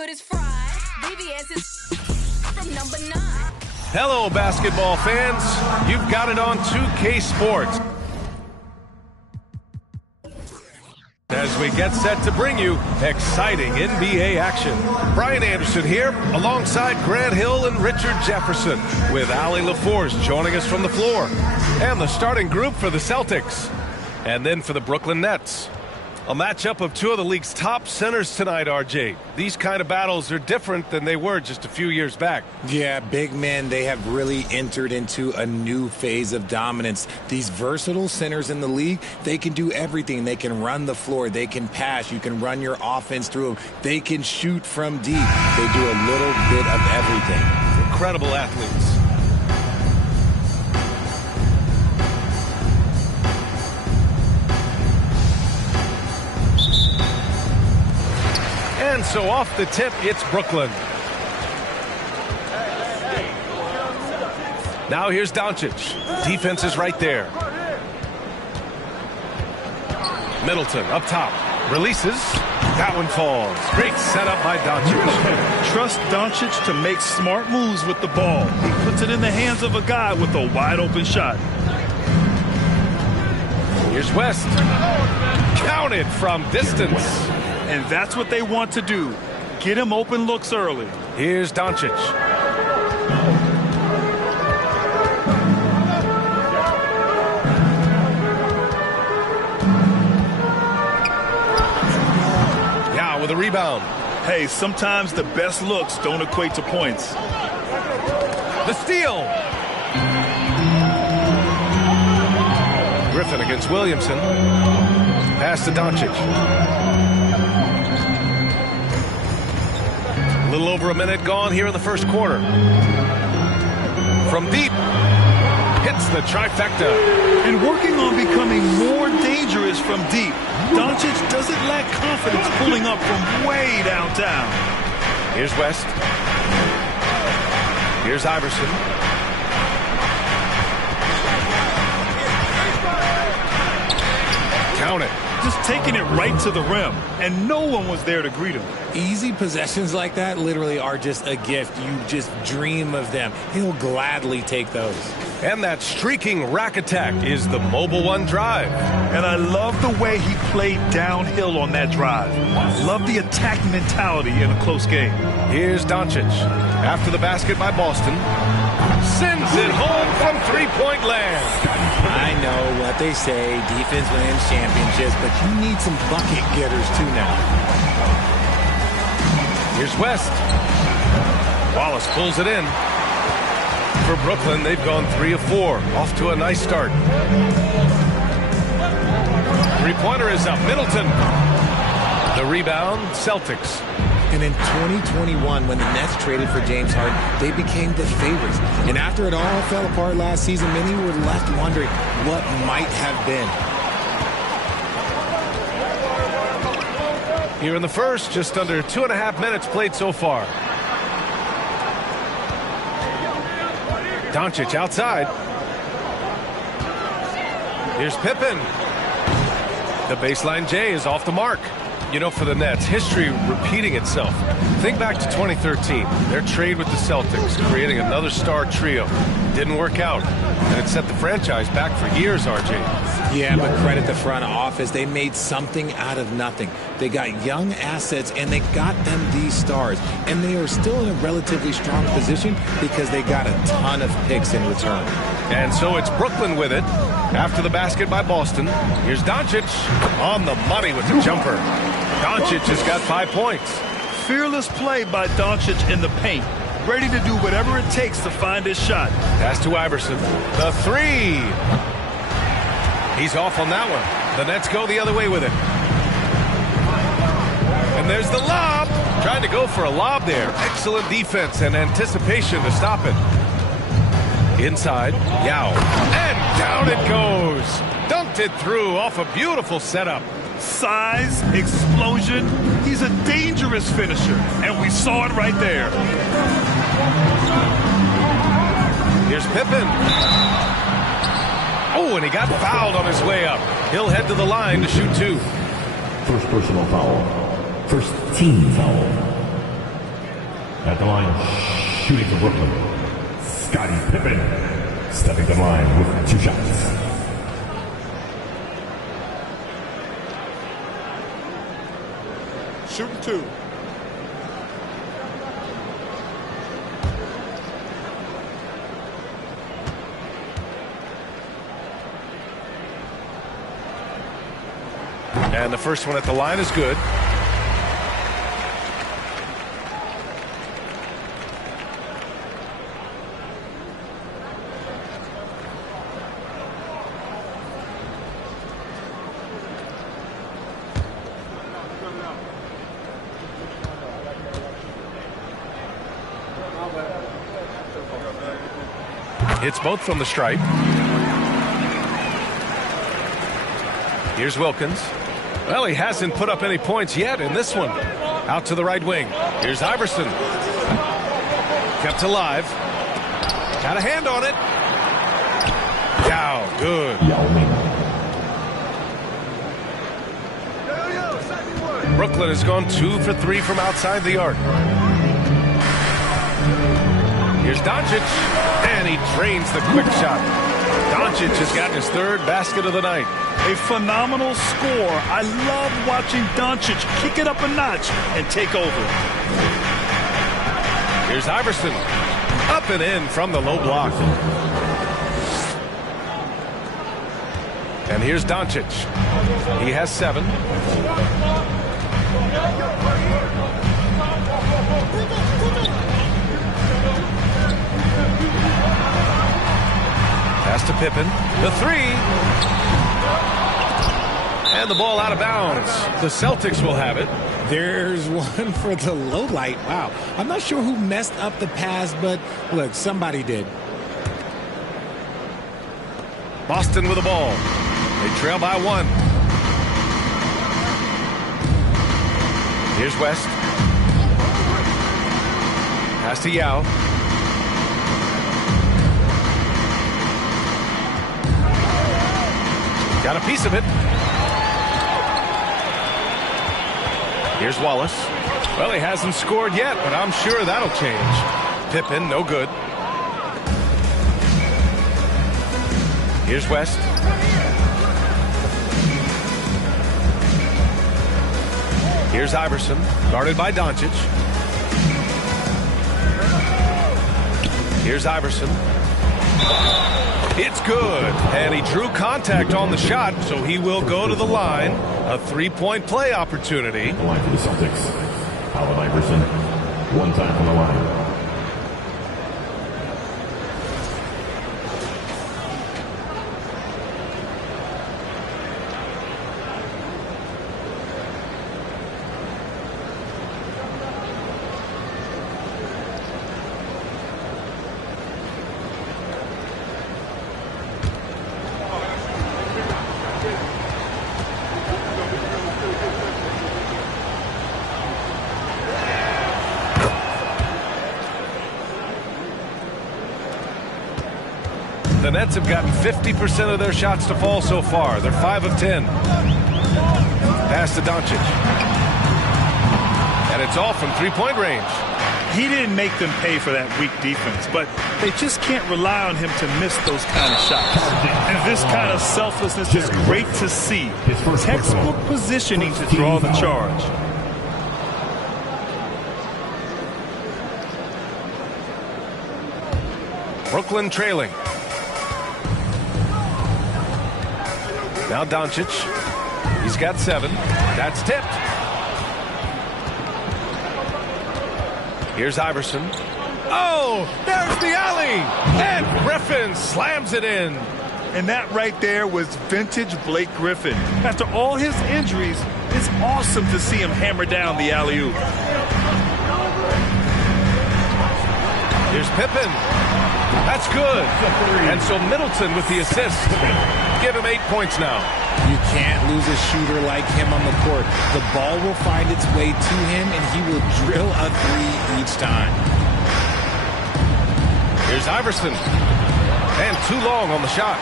good as fried. VVS is from number 9. Hello, basketball fans. You've got it on 2K Sports. As we get set to bring you exciting NBA action. Brian Anderson here, alongside Grant Hill and Richard Jefferson, with Allie LaForce joining us from the floor. And the starting group for the Celtics. And then for the Brooklyn Nets. A matchup of two of the league's top centers tonight, RJ. These kind of battles are different than they were just a few years back. Yeah, big men, they have really entered into a new phase of dominance. These versatile centers in the league, they can do everything. They can run the floor. They can pass. You can run your offense through them. They can shoot from deep. They do a little bit of everything. Incredible athletes. And so off the tip, it's Brooklyn. Now here's Doncic. Defense is right there. Middleton up top. Releases. That one falls. Great setup by Doncic. Trust Doncic to make smart moves with the ball. He puts it in the hands of a guy with a wide open shot. Here's West. Counted from distance. And that's what they want to do. Get him open looks early. Here's Doncic. Yeah, with a rebound. Hey, sometimes the best looks don't equate to points. The steal. Griffin against Williamson. Pass to Doncic. A little over a minute gone here in the first quarter. From deep, hits the trifecta. And working on becoming more dangerous from deep. Doncic doesn't lack confidence pulling up from way downtown. Here's West. Here's Iverson. Count it. Just taking it right to the rim, and no one was there to greet him. Easy possessions like that literally are just a gift. You just dream of them. He'll gladly take those. And that streaking rack attack is the Mobile One drive. And I love the way he played downhill on that drive. Love the attack mentality in a close game. Here's Doncic. After the basket by Boston. Sends it home from three-point land. I know what they say, defense wins championships, but you need some bucket getters too now. Here's West. Wallace pulls it in. For Brooklyn, they've gone 3 of 4. Off to a nice start. Three-pointer is up. Middleton. The rebound, Celtics. And in 2021, when the Nets traded for James Harden, they became the favorites. And after it all fell apart last season, many were left wondering what might have been. Here in the first, just under 2.5 minutes played so far. Doncic outside. Here's Pippen. The baseline J is off the mark. You know, for the Nets, history repeating itself. Think back to 2013. Their trade with the Celtics, creating another star trio. Didn't work out, and it set the franchise back for years, RJ. Yeah, but credit the front office. They made something out of nothing. They got young assets, and they got them these stars. And they are still in a relatively strong position because they got a ton of picks in return. And so it's Brooklyn with it. After the basket by Boston, here's Doncic on the money with the jumper. Doncic has got 5 points. Fearless play by Doncic in the paint. Ready to do whatever it takes to find his shot. Pass to Iverson. The three. He's off on that one. The Nets go the other way with it. And there's the lob. Trying to go for a lob there. Excellent defense and anticipation to stop it. Inside, Yao. And down it goes. Dunked it through off a beautiful setup. Size, explosion. He's a dangerous finisher, and we saw it right there. Here's Pippen. Oh, and he got fouled on his way up. He'll head to the line to shoot 2. First personal foul. First team foul. the line, shooting for Brooklyn, Scottie Pippen. Stepping to the line with 2 shots. Shooting 2. And the first one at the line is good. Hits both from the stripe. Here's Wilkins. Well, he hasn't put up any points yet in this one. Out to the right wing. Here's Iverson. Kept alive. Got a hand on it. Yow, good. Brooklyn has gone 2 for 3 from outside the arc. Here's Doncic, and he drains the quick shot. Doncic has gotten his 3rd basket of the night. A phenomenal score. I love watching Doncic kick it up a notch and take over. Here's Iverson. Up and in from the low block. And here's Doncic. He has 7. Pass to Pippen. The 3. And the ball out of bounds. The Celtics will have it. There's one for the low light. Wow. I'm not sure who messed up the pass, but look, somebody did. Boston with the ball. They trail by 1. Here's West. Pass to Yao. Got a piece of it. Here's Wallace. Well, he hasn't scored yet, but I'm sure that'll change. Pippen, no good. Here's West. Here's Iverson, guarded by Doncic. Here's Iverson. It's good, and he drew contact on the shot, so he will go to the line. A 3-point play opportunity. The line for the Celtics. Allen Iverson, 1 time from the line. The Nets have gotten 50% of their shots to fall so far. They're 5 of 10. Pass to Doncic. And it's all from 3-point range. He didn't make them pay for that weak defense, but they just can't rely on him to miss those kind of shots. And this kind of selflessness is great to see. Textbook positioning to draw the charge. Brooklyn trailing. Now Doncic. He's got 7. That's tipped. Here's Iverson. Oh, there's the alley. And Griffin slams it in. And that right there was vintage Blake Griffin. After all his injuries, it's awesome to see him hammer down the alley-oop. Here's Pippen. That's good. And so Middleton with the assist. Give him 8 points now. You can't lose a shooter like him on the court. The ball will find its way to him, and he will drill a 3 each time. Here's Iverson. And too long on the shot.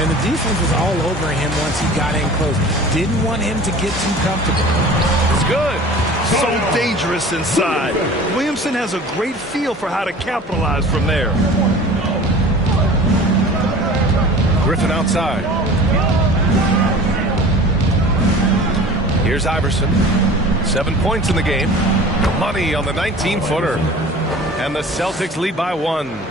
And the defense was all over him once he got in close. Didn't want him to get too comfortable. It's good. So dangerous inside. Williamson has a great feel for how to capitalize from there. Griffin outside. Here's Iverson. 7 points in the game. Money on the 19-footer. And the Celtics lead by 1.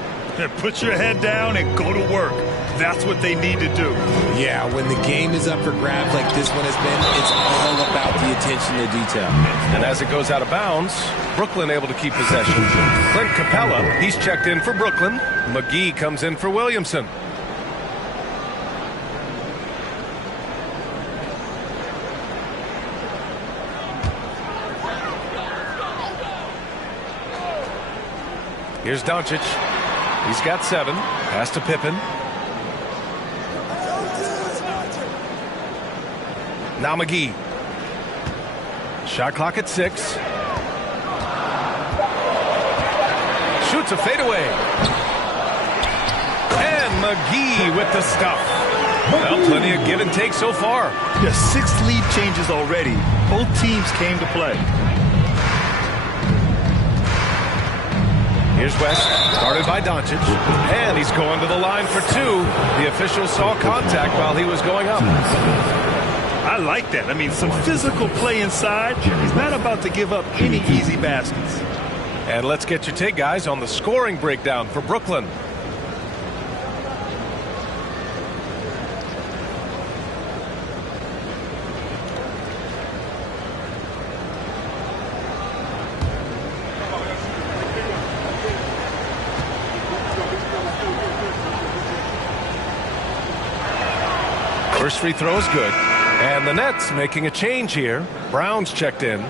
Put your head down and go to work. That's what they need to do. Yeah, when the game is up for grabs like this one has been, it's all about the attention to detail. And as it goes out of bounds, Brooklyn able to keep possession. Clint Capella, he's checked in for Brooklyn. McGee comes in for Williamson. Here's Doncic. He's got 7. Pass to Pippen. Now McGee. Shot clock at 6. Shoots a fadeaway. And McGee with the stuff. Well, plenty of give and take so far. Yeah, 6 lead changes already. Both teams came to play. Here's West, started by Doncic, and he's going to the line for 2. The official saw contact while he was going up. I like that. I mean, some physical play inside. He's not about to give up any easy baskets. And let's get your take, guys, on the scoring breakdown for Brooklyn. First free throw is good. And the Nets making a change here. Brown's checked in.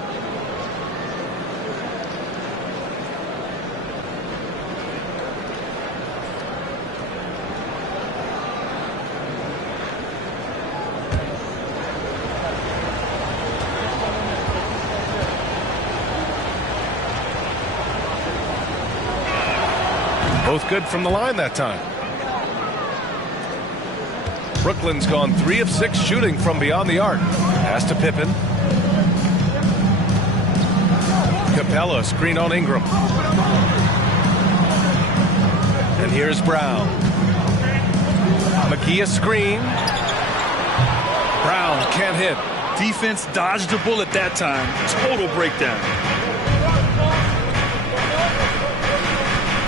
Both good from the line that time. Brooklyn's gone 3 of 6 shooting from beyond the arc. Pass to Pippen. Capella screen on Ingram. And here's Brown. McGee a screen. Brown can't hit. Defense dodged a bullet that time. Total breakdown.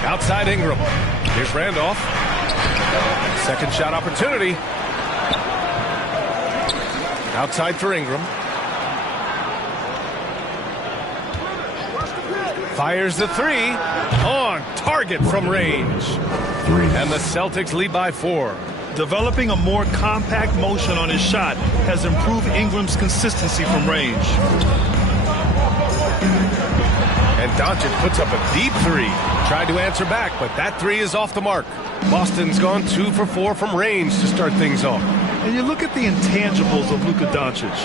Outside Ingram. Here's Randolph. Second shot opportunity. Outside for Ingram. Fires the 3. On target from range. And the Celtics lead by 4. Developing a more compact motion on his shot has improved Ingram's consistency from range. And Doncic puts up a deep 3. Tried to answer back, but that 3 is off the mark. Boston's gone 2 for 4 from range to start things off. And you look at the intangibles of Luka Doncic.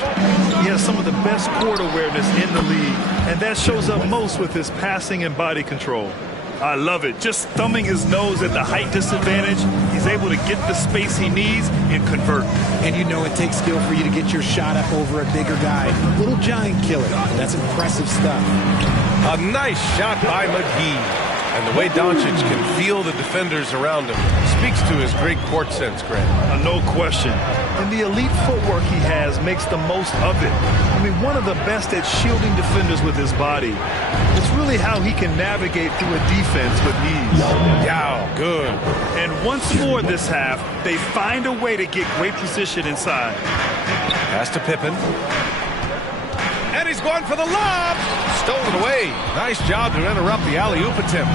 He has some of the best court awareness in the league, and that shows up most with his passing and body control. I love it. Just thumbing his nose at the height disadvantage, he's able to get the space he needs and convert. And you know it takes skill for you to get your shot up over a bigger guy. Little giant killer. That's impressive stuff. A nice shot by McGee. And the way Doncic can feel the defenders around him speaks to his great court sense, Grant. No question. And the elite footwork he has makes the most of it. I mean, one of the best at shielding defenders with his body. It's really how he can navigate through a defense with ease. Yeah, good. And once more this half, they find a way to get great position inside. Pass to Pippen. And he's going for the lob. Stolen away. Nice job to interrupt the alley-oop attempt.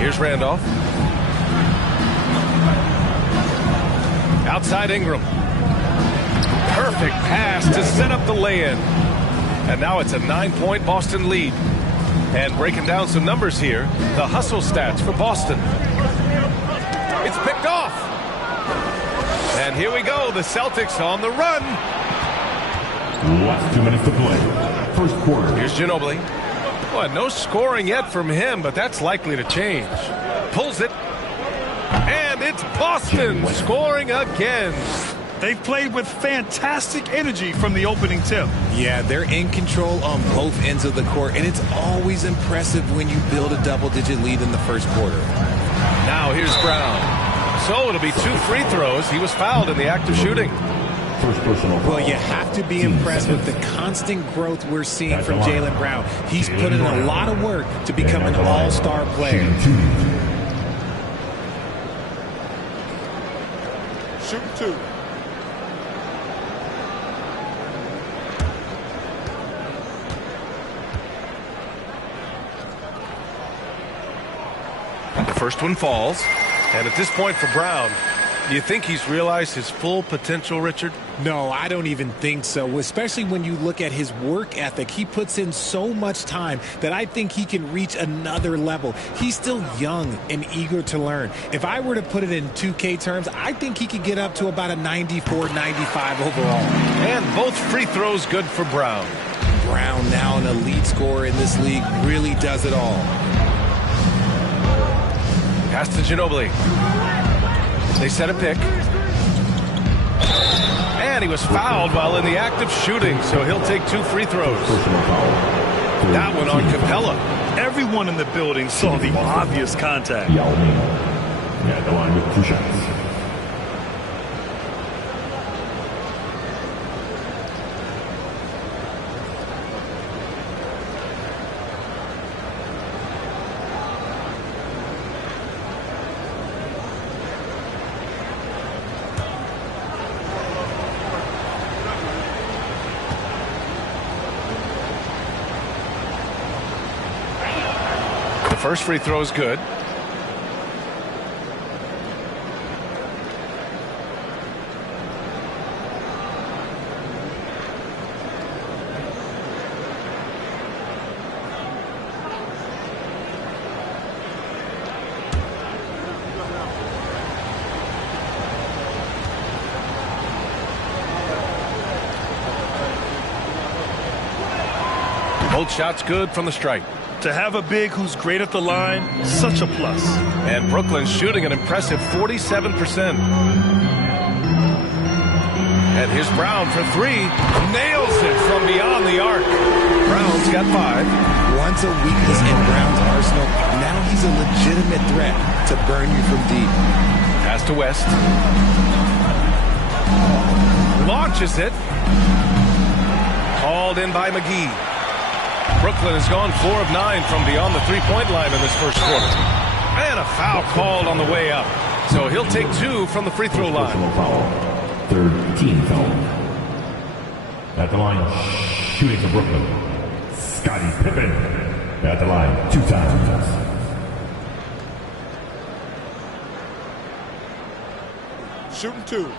Here's Randolph. Outside Ingram. Perfect pass to set up the lay-in. And now it's a 9-point Boston lead. And breaking down some numbers here, the hustle stats for Boston. It's picked off. And here we go, the Celtics on the run. Last 2 minutes to play. First quarter. Here's Ginobili. Well, no scoring yet from him, but that's likely to change. Pulls it. Boston scoring again. They've played with fantastic energy from the opening tip. Yeah, they're in control on both ends of the court, and it's always impressive when you build a double-digit lead in the first quarter. Now here's Brown. So it'll be 2 free throws. He was fouled in the act of shooting. First personal foul. Well, you have to be impressed with the constant growth we're seeing from Jaylen Brown. He's put in a lot of work to become an all-star player. Shooting 2. The first one falls. And at this point for Brown, do you think he's realized his full potential, Richard? No, I don't even think so, especially when you look at his work ethic. He puts in so much time that I think he can reach another level. He's still young and eager to learn. If I were to put it in 2K terms, I think he could get up to about a 94, 95 overall. And both free throws good for Brown. Brown, now an elite scorer in this league, really does it all. Pass to Ginobili. They set a pick. And he was fouled while in the act of shooting, so he'll take 2 free throws. That one on Capella. Everyone in the building saw the obvious contact. Yao Ming at the line with 2 shots. First free throw is good. Both shots good from the stripe. To have a big who's great at the line, such a plus. And Brooklyn's shooting an impressive 47%. And here's Brown for 3. Nails it from beyond the arc. Brown's got 5. Once a weakness in Brown's arsenal, now he's a legitimate threat to burn you from deep. Pass to West. Launches it. Called in by McGee. Brooklyn has gone 4 of 9 from beyond the three-point line in this first quarter. And a foul called on the way up. So he'll take 2 from the free throw line. Foul. Third team foul. At the line, shooting for Brooklyn, Scottie Pippen. At the line, 2 times. Shooting 2.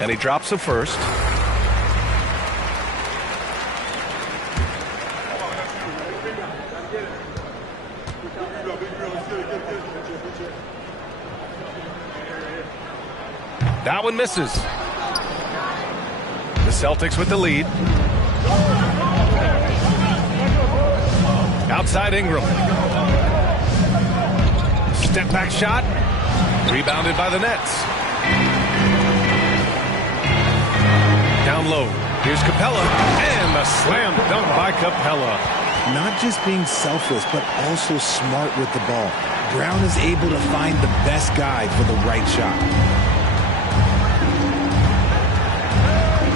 And he drops the first. That one misses. The Celtics with the lead. Outside Ingram. Step back shot. Rebounded by the Nets. Down low. Here's Capella. And a slam dunk by Capella. Not just being selfless, but also smart with the ball. Brown is able to find the best guy for the right shot.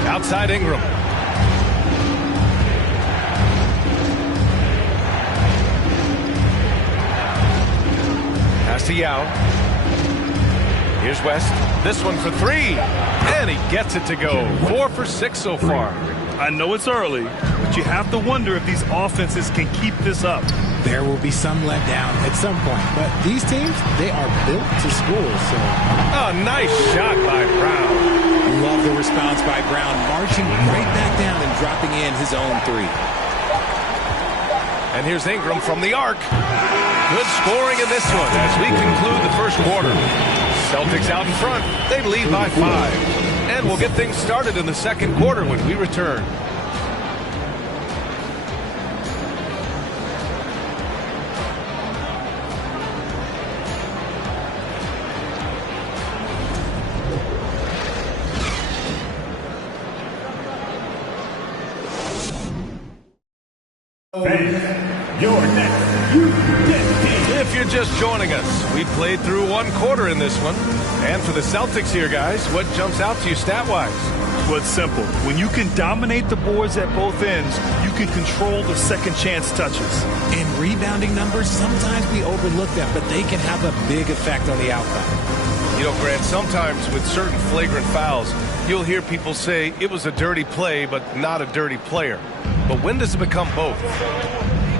Outside Ingram. Pass to Yao. Here's West. This one for 3. And he gets it to go. 4 for 6 so far. I know it's early, but you have to wonder if these offenses can keep this up. There will be some letdown at some point, but these teams, they are built to score, so. A nice shot by Brown. Love the response by Brown, marching right back down and dropping in his own 3. And here's Ingram from the arc. Good scoring in this one as we conclude the first quarter. Celtics out in front. They lead by 5. And we'll get things started in the second quarter when we return. If you're just joining us, we played through one quarter in this one. And for the Celtics here, guys, what jumps out to you stat-wise? Well, it's simple. When you can dominate the boards at both ends, you can control the second chance touches. In rebounding numbers, sometimes we overlook them, but they can have a big effect on the outcome. You know, Grant, sometimes with certain flagrant fouls, you'll hear people say it was a dirty play, but not a dirty player. But when does it become both?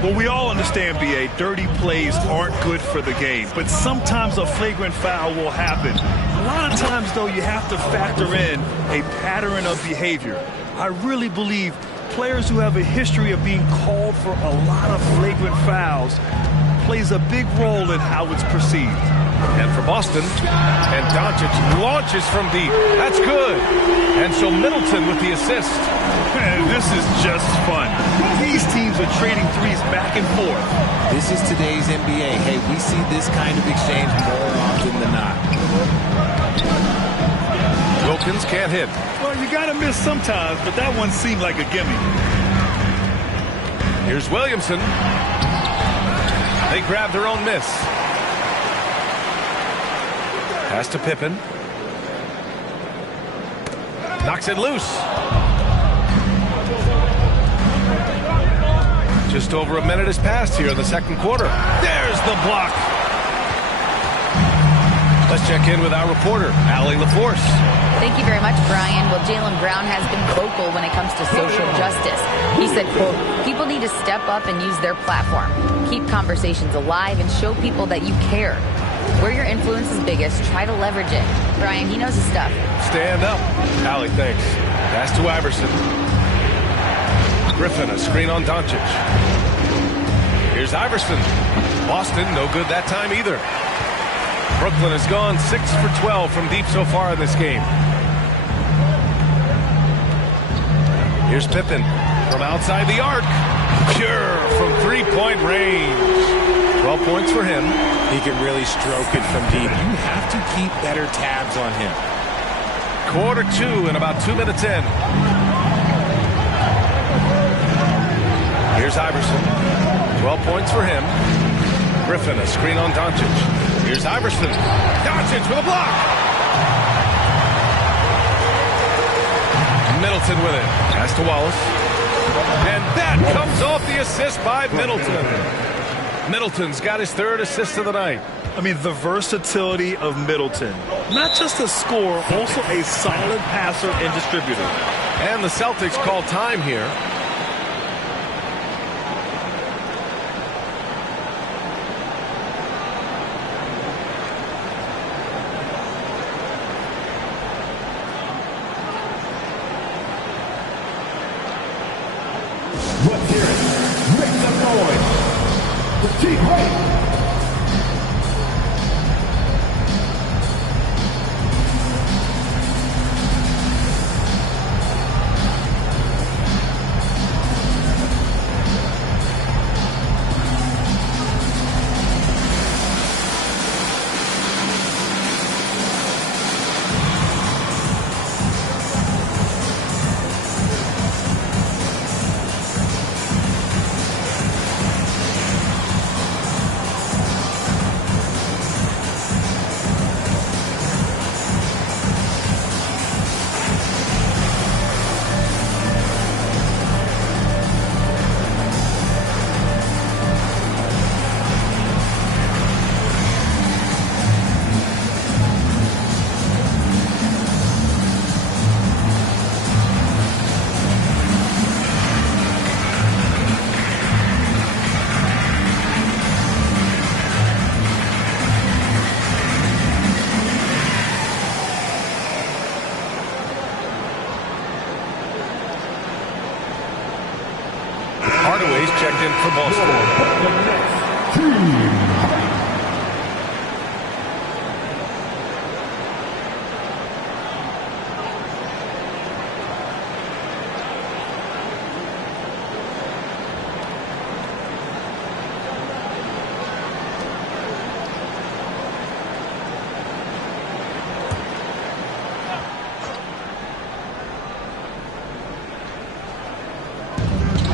Well, we all understand, B.A., dirty plays aren't good for the game, but sometimes a flagrant foul will happen. A lot of times, though, you have to factor in a pattern of behavior. I really believe players who have a history of being called for a lot of flagrant fouls plays a big role in how it's perceived. And for Boston, and doncic launches from deep. That's good. And so Middleton with the assist. Man, this is just fun. These teams are trading threes back and forth. This is today's NBA. Hey, we see this kind of exchange more often than not. Wilkins can't hit. Well, you got to miss sometimes, but that one seemed like a gimme. Here's Williamson. They grab their own miss. Pass to Pippen. Knocks it loose. Just over a minute has passed here in the second quarter. There's the block. Let's check in with our reporter, Allie LaForce. Thank you very much, Brian. Well, Jaylen Brown has been vocal when it comes to social justice. He said, quote, people need to step up and use their platform. Keep conversations alive and show people that you care. Where your influence is biggest, try to leverage it. Brian, he knows his stuff. Stand up. Allie, thanks. Pass to Iverson. Griffin, a screen on Doncic. Here's Iverson. Boston, no good that time either. Brooklyn has gone 6 for 12 from deep so far in this game. Here's Pippen from outside the arc. Pure from three-point range. 12 points for him. He can really stroke it from deep. You have to keep better tabs on him. Quarter 2 and about 2 minutes in. Here's Iverson. 12 points for him. Griffin, a screen on Doncic. Here's Iverson. Doncic with a block. Middleton with it. Pass to Wallace. And that comes off the assist by Middleton. Middleton's got his third assist of the night. I mean, the versatility of Middleton. Not just a scorer, also a solid passer and distributor. And the Celtics call time here. Let's hear it. Make some noise. The team right.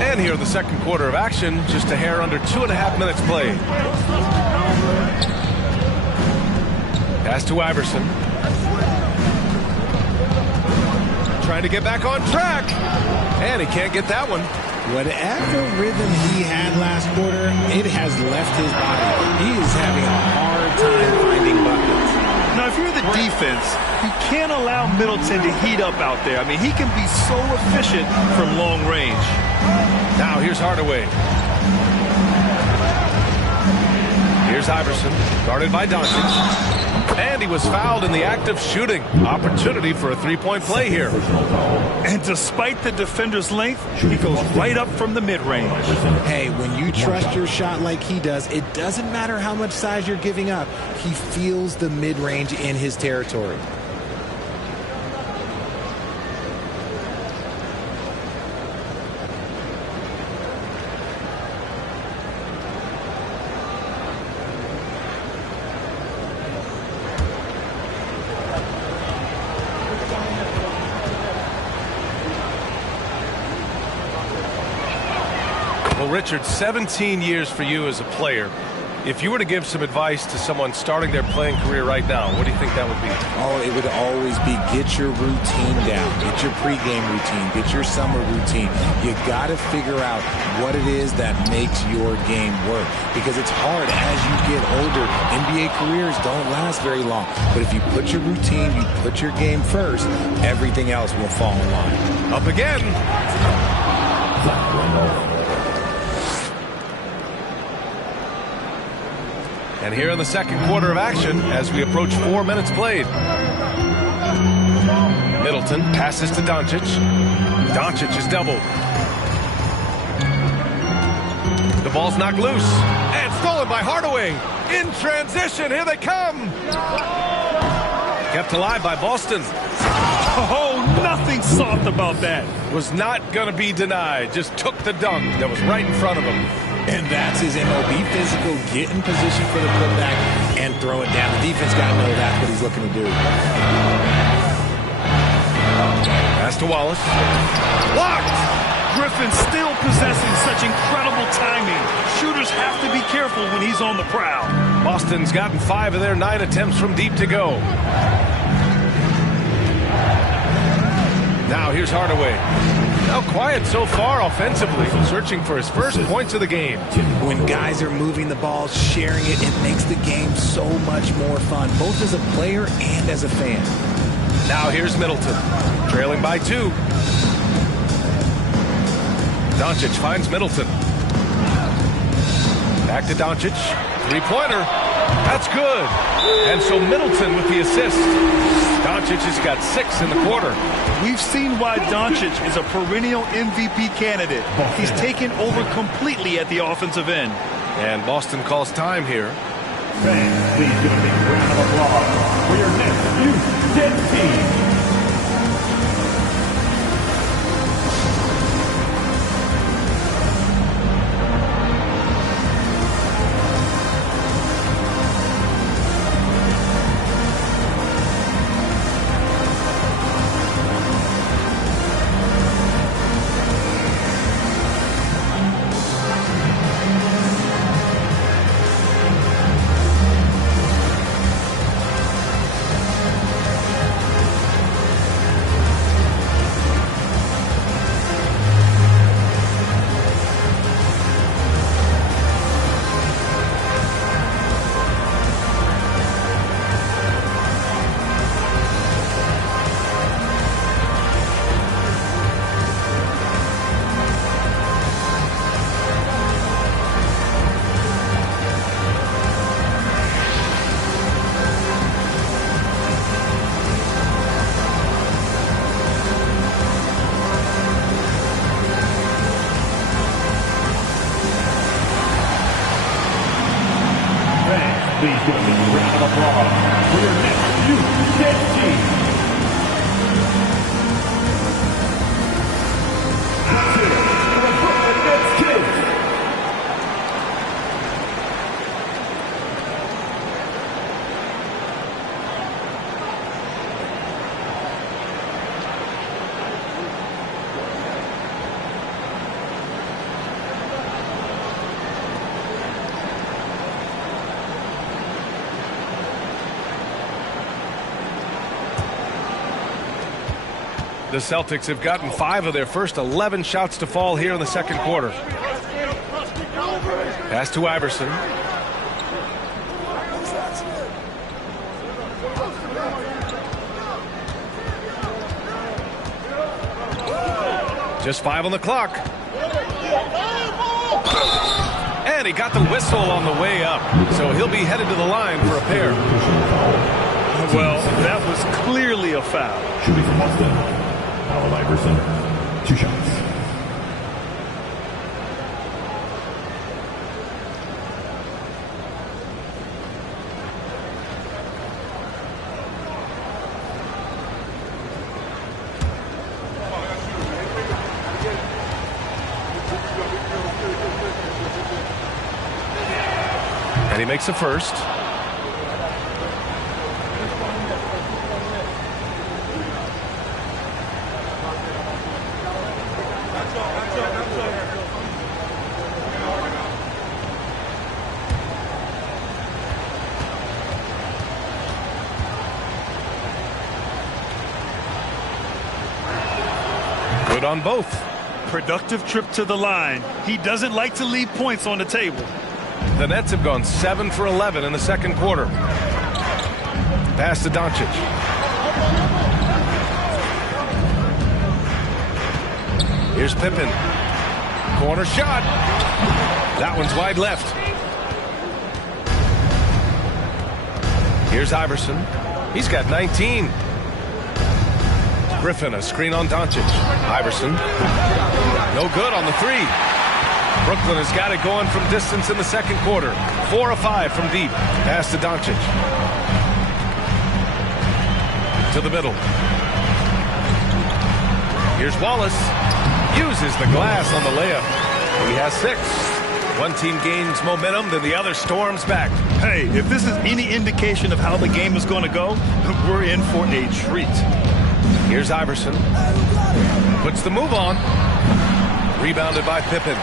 And here in the second quarter of action, just a hair under 2.5 minutes played. Pass to Iverson. Trying to get back on track. And he can't get that one. Whatever rhythm he had last quarter, it has left his body. He is having a hard time finding buckets. Now, if you're the defense, you can't allow Middleton to heat up out there. I mean, he can be so efficient from long range. Now here's Hardaway. Here's Iverson, guarded by doncic. And he was fouled in the act of shooting. Opportunity for a three-point play here. And despite the defender's length, he goes right up from the mid-range. Hey, when you trust your shot like he does, it doesn't matter how much size you're giving up. He feels the mid-range in his territory. Well, Richard, 17 years for you as a player. If you were to give some advice to someone starting their playing career right now, what do you think that would be? Oh, it would always be get your routine down. Get your pregame routine. Get your summer routine. You got to figure out what it is that makes your game work. Because it's hard as you get older. NBA careers don't last very long. But if you put your routine, you put your game first, everything else will fall in line. Up again. And here in the second quarter of action, as we approach 4 minutes played. Middleton passes to Doncic. Doncic is doubled. The ball's knocked loose. And stolen by Hardaway. In transition, here they come. Kept alive by Boston. Oh, nothing soft about that. Was not going to be denied. Just took the dunk that was right in front of him. And that's his MO. Be physical, get in position for the putback, and throw it down. The defense got to know that's what he's looking to do. Pass to Wallace. Blocked! Griffin still possessing such incredible timing. Shooters have to be careful when he's on the prowl. Boston's gotten 5 of their 9 attempts from deep to go. Now here's Hardaway. Now quiet so far offensively, searching for his first points of the game. When guys are moving the ball, sharing it, it makes the game so much more fun, both as a player and as a fan. Now here's Middleton, trailing by 2. Doncic finds Middleton. Back to Doncic. Three-pointer. That's good. And so Middleton with the assist. Doncic has got 6 in the quarter. We've seen why Doncic is a perennial MVP candidate. He's taken over completely at the offensive end. And Boston calls time here. Fans, please give a big round of applause for your next U10 team. Please give a big round of applause for your next U10 team. The Celtics have gotten 5 of their first 11 shots to fall here in the second quarter. Pass to Iverson. Just 5 on the clock. And he got the whistle on the way up. So he'll be headed to the line for a pair. Well, that was clearly a foul. Shooting from Boston, Allen Iverson, 2 shots. And he makes a first. Good on both. Productive trip to the line. He doesn't like to leave points on the table. The Nets have gone 7 for 11 in the second quarter. Pass to Doncic. Here's Pippen. Corner shot. That one's wide left. Here's Iverson. He's got 19. Griffin, a screen on Doncic. Iverson. No good on the 3. Brooklyn has got it going from distance in the second quarter. 4 of 5 from deep. Pass to Doncic. To the middle. Here's Wallace. Uses the glass on the layup. He has 6. One team gains momentum, then the other storms back. Hey, if this is any indication of how the game is going to go, we're in for a treat. Here's Iverson. Puts the move on. Rebounded by Pippen.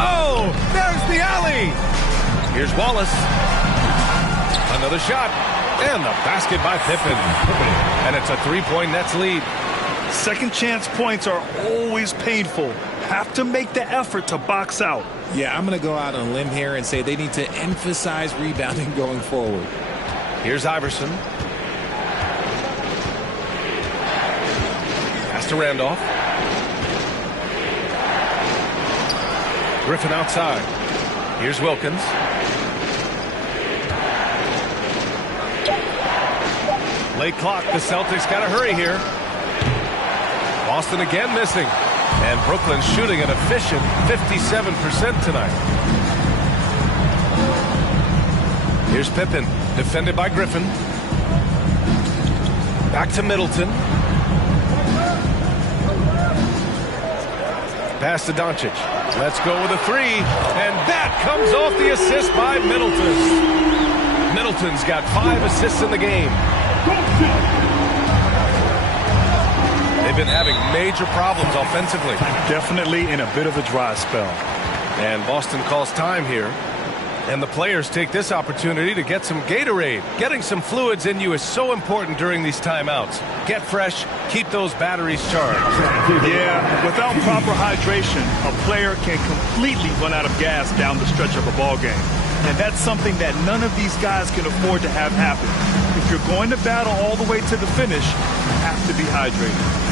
Oh, there's the alley. Here's Wallace. Another shot. And the basket by Pippen. And it's a 3-point Nets lead. Second chance points are always painful. Have to make the effort to box out. Yeah, I'm going to go out on a limb here and say they need to emphasize rebounding going forward. Here's Iverson. Pass to Randolph. Griffin outside. Here's Wilkins. Late clock. The Celtics got to hurry here. Boston again missing. And Brooklyn shooting an efficient 57% tonight. Here's Pippen. Defended by Griffin. Back to Middleton. Pass to Doncic. Let's go with a 3. And that comes off the assist by Middleton. Middleton's got 5 assists in the game. They've been having major problems offensively. Definitely in a bit of a dry spell. And Boston calls time here. And the players take this opportunity to get some Gatorade. Getting some fluids in you is so important during these timeouts. Get fresh, keep those batteries charged. Yeah, without proper hydration, a player can completely run out of gas down the stretch of a ball game. And that's something that none of these guys can afford to have happen. If you're going to battle all the way to the finish, you have to be hydrated.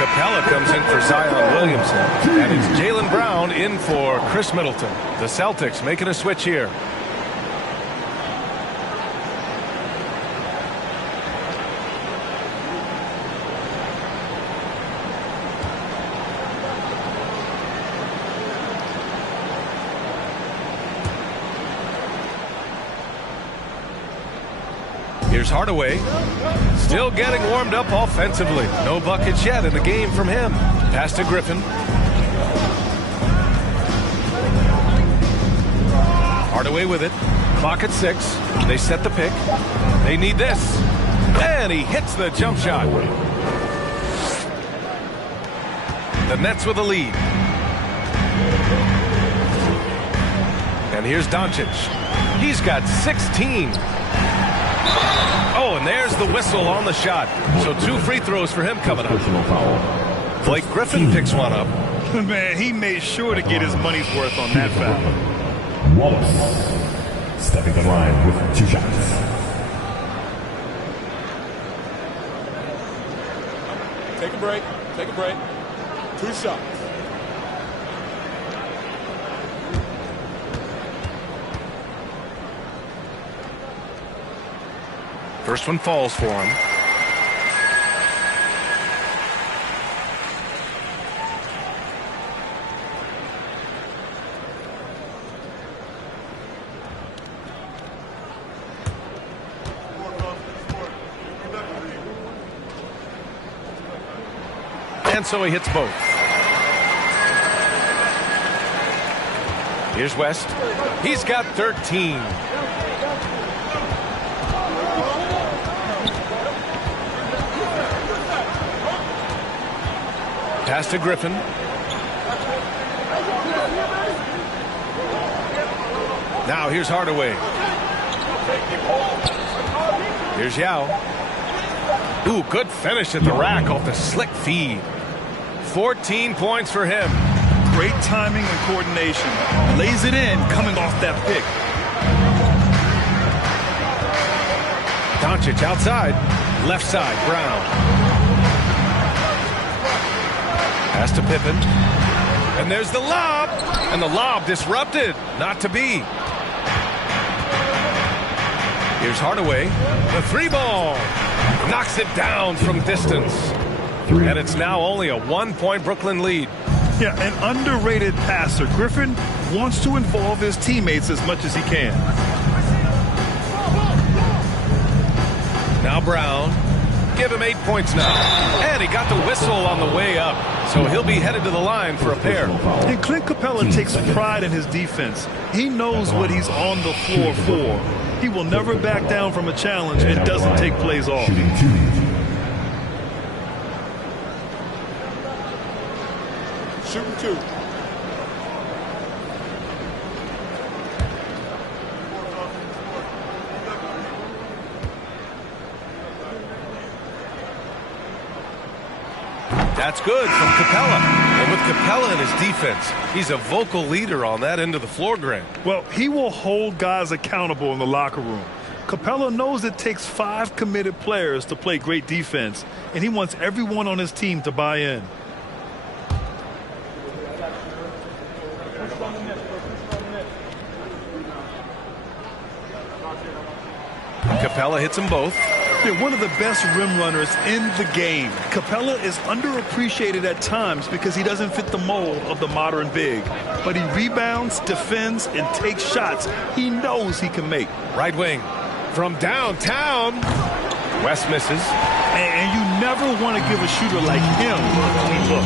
Capella comes in for Zion Williamson, and it's Jaylen Brown in for Chris Middleton. The Celtics making a switch here. Here's Hardaway. Still getting warmed up offensively. No buckets yet in the game from him. Pass to Griffin. Hardaway with it. Clock at 6. They set the pick. They need this. And he hits the jump shot. The Nets with the lead. And here's Doncic. He's got 16. Oh, and there's the whistle on the shot. So 2 free throws for him coming up. Blake Griffin picks one up. Man, he made sure to get his money's worth on that foul. Wallace stepping the line with 2 shots. Take a break. Take a break. 2 shots. First one falls for him. And so he hits both. Here's West. He's got 13. Pass to Griffin. Now here's Hardaway. Here's Yao. Ooh, good finish at the rack off the slick feed. 14 points for him. Great timing and coordination. Lays it in coming off that pick. Doncic outside. Left side, Brown. Pass to Pippen. And there's the lob. And the lob disrupted. Not to be. Here's Hardaway. The 3-ball. Knocks it down from distance. And it's now only a 1-point Brooklyn lead. Yeah, an underrated passer. Griffin wants to involve his teammates as much as he can. Now Brown. Give him 8 points now. And he got the whistle on the way up. So he'll be headed to the line for a pair. And Clint Capella takes pride in his defense. He knows what he's on the floor for. He will never back down from a challenge and doesn't take plays off. Shooting 2. Shooting 2. That's good from Capella. And with Capella in his defense, he's a vocal leader on that end of the floor, Grant. Well, he will hold guys accountable in the locker room. Capella knows it takes 5 committed players to play great defense, and he wants everyone on his team to buy in. Capella hits them both. They're one of the best rim runners in the game. Capella is underappreciated at times because he doesn't fit the mold of the modern big. But he rebounds, defends, and takes shots he knows he can make. Right wing from downtown. West misses. And you never want to give a shooter like him a clean look.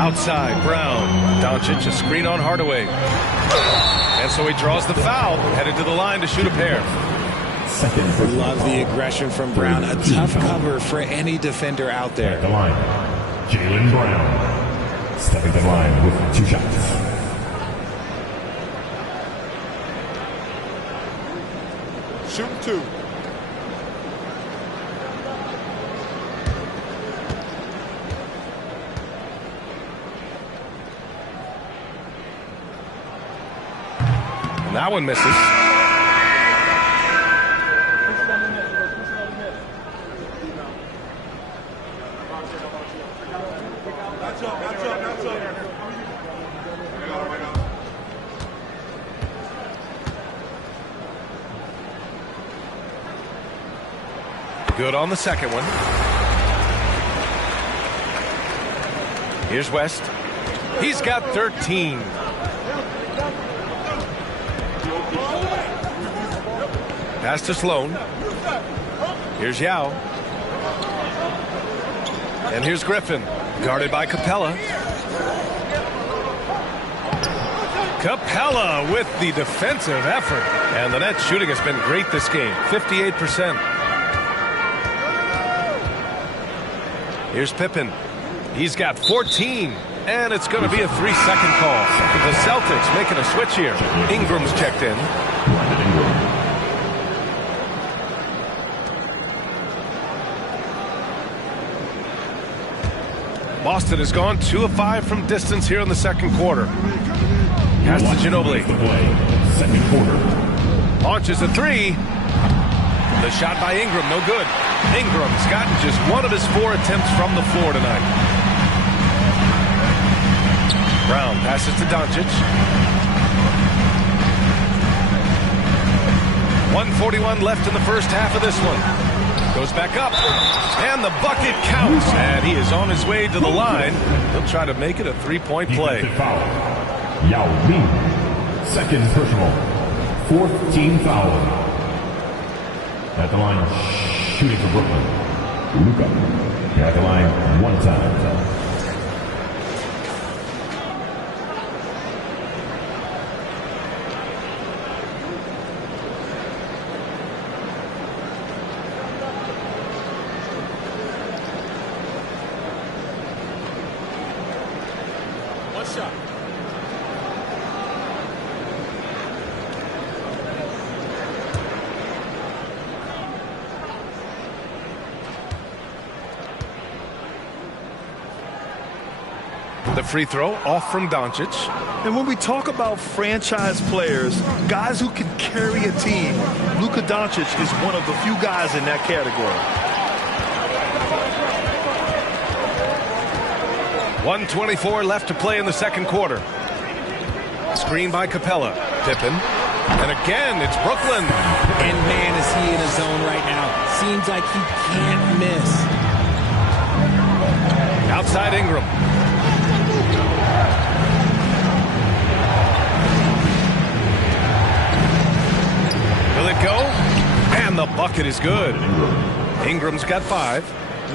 Outside, Brown. Doncic, a screen on Hardaway. And so he draws the foul, headed to the line to shoot a pair. Love the aggression from Brown. A tough cover for any defender out there. At the line, Jaylen Brown. Stepping to the line with 2 shots. Shooting 2. And that one misses. Good on the second one. Here's West. He's got 13. Pass to Sloan. Here's Yao. And here's Griffin. Guarded by Capella. Capella with the defensive effort. And the net shooting has been great this game. 58%. Here's Pippen. He's got 14. And it's going to be a 3-second call. The Celtics making a switch here. Ingram's checked in. Boston has gone 2 of 5 from distance here in the second quarter. Pass to Ginobili. Second quarter. Launches a 3. The shot by Ingram, no good. Ingram's gotten just 1 of his 4 attempts from the floor tonight. Brown passes to Doncic. 1:41 left in the first half of this one. Goes back up, and the bucket counts, and he is on his way to the line. He'll try to make it a 3-point play. Yao Ming, second personal, 4th team foul. At the line, shooting for Brooklyn. Luka, at the line, 1 time. The free throw off from Doncic. And when we talk about franchise players, guys who can carry a team, Luka Doncic is one of the few guys in that category. 1:24 left to play in the second quarter. Screen by Capella. Pippen. And again, it's Brooklyn. And man, is he in a zone right now. Seems like he can't miss. Outside Ingram. Will it go? And the bucket is good. Ingram's got 5.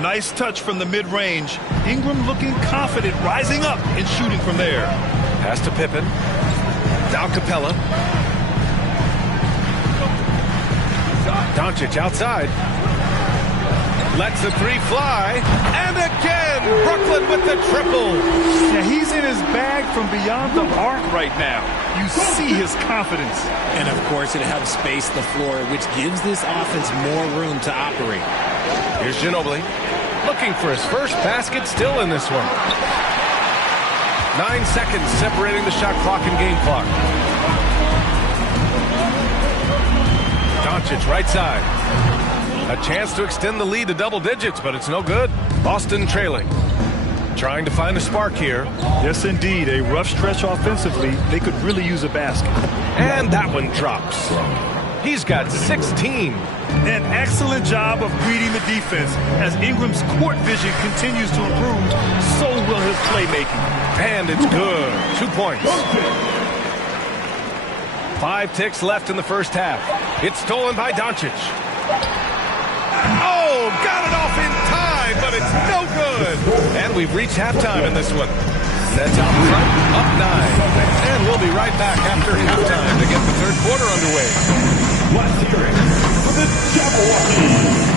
Nice touch from the mid-range. Ingram looking confident, rising up and shooting from there. Pass to Pippen. Now Capella. Doncic outside. Lets the 3 fly. And again, Brooklyn with the triple. Yeah, he's in his bag from beyond the arc right now. You see his confidence. And of course, it helps space the floor, which gives this offense more room to operate. Here's Ginobili. Looking for his first basket, still in this one. 9 seconds separating the shot clock and game clock. Doncic right side. A chance to extend the lead to double digits, but it's no good. Boston trailing. Trying to find a spark here. Yes, indeed. A rough stretch offensively. They could really use a basket. And that one drops. He's got 16. An excellent job of reading the defense. As Ingram's court vision continues to improve, so will his playmaking. And it's good. 2 points. 5 ticks left in the first half. It's stolen by Doncic. Oh, got it off in time, but it's no good. And we've reached halftime in this one. Nets out in front, up 9. And we'll be right back after halftime to get the third quarter underway. Let's hear it for the Jabberwockies.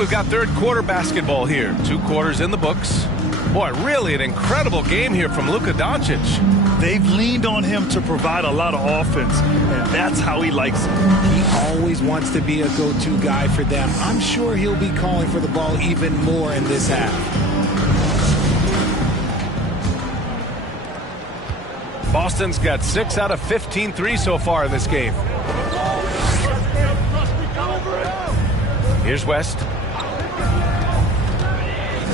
we've got third quarter basketball here. 2 quarters in the books. Boy, really an incredible game here from Luka Doncic. They've leaned on him to provide a lot of offense, and that's how he likes it. He always wants to be a go-to guy for them. I'm sure he'll be calling for the ball even more in this half. Boston's got 6 out of 15 threes so far in this game. Here's West.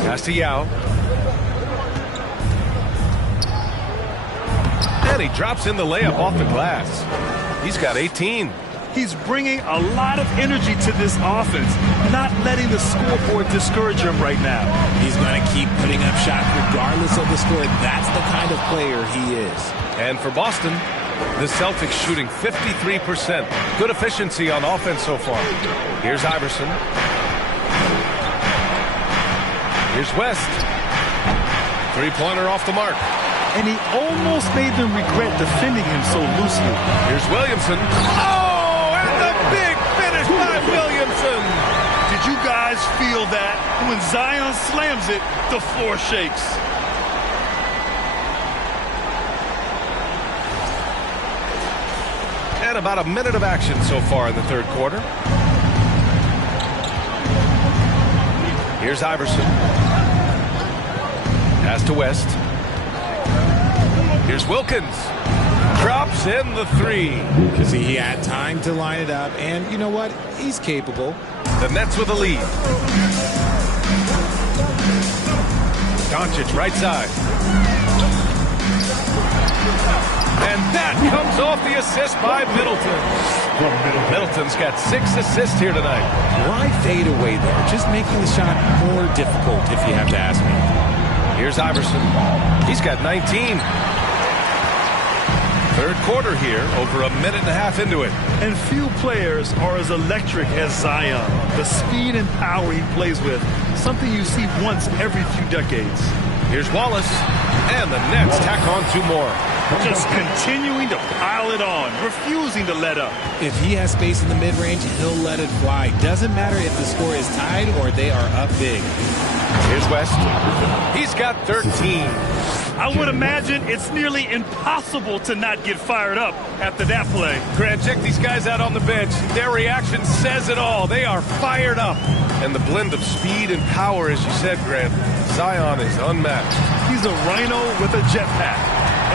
Pass to Yao. And he drops in the layup off the glass. He's got 18. He's bringing a lot of energy to this offense, not letting the scoreboard discourage him right now. He's going to keep putting up shots regardless of the score. That's the kind of player he is. And for Boston, the Celtics shooting 53%. Good efficiency on offense so far. Here's Iverson. Here's West. 3-pointer off the mark. And he almost made them regret defending him so loosely. Here's Williamson. Oh, and the big finish by Williamson. Did you guys feel that? When Zion slams it, the floor shakes. And about a minute of action so far in the third quarter. Here's Iverson. Pass to West. Here's Wilkins. Drops in the 3. See, he had time to line it up, and you know what? He's capable. The Nets with a lead. Doncic right side. And that comes off the assist by Middleton. Middleton's got 6 assists here tonight. Why fade away there? Just making the shot more difficult, if you have to ask me. Here's Iverson. He's got 19. Third quarter here, over a minute and a half into it. And few players are as electric as Zion. The speed and power he plays with, something you see once every few decades. Here's Wallace, and the Nets tack on 2 more. Just continuing to pile it on, refusing to let up. If he has space in the mid-range, he'll let it fly. Doesn't matter if the score is tied or they are up big. Here's West. He's got 13. I would imagine it's nearly impossible to not get fired up after that play. Grant, check these guys out on the bench. Their reaction says it all. They are fired up. And the blend of speed and power, as you said, Grant, Zion is unmatched. He's a rhino with a jetpack.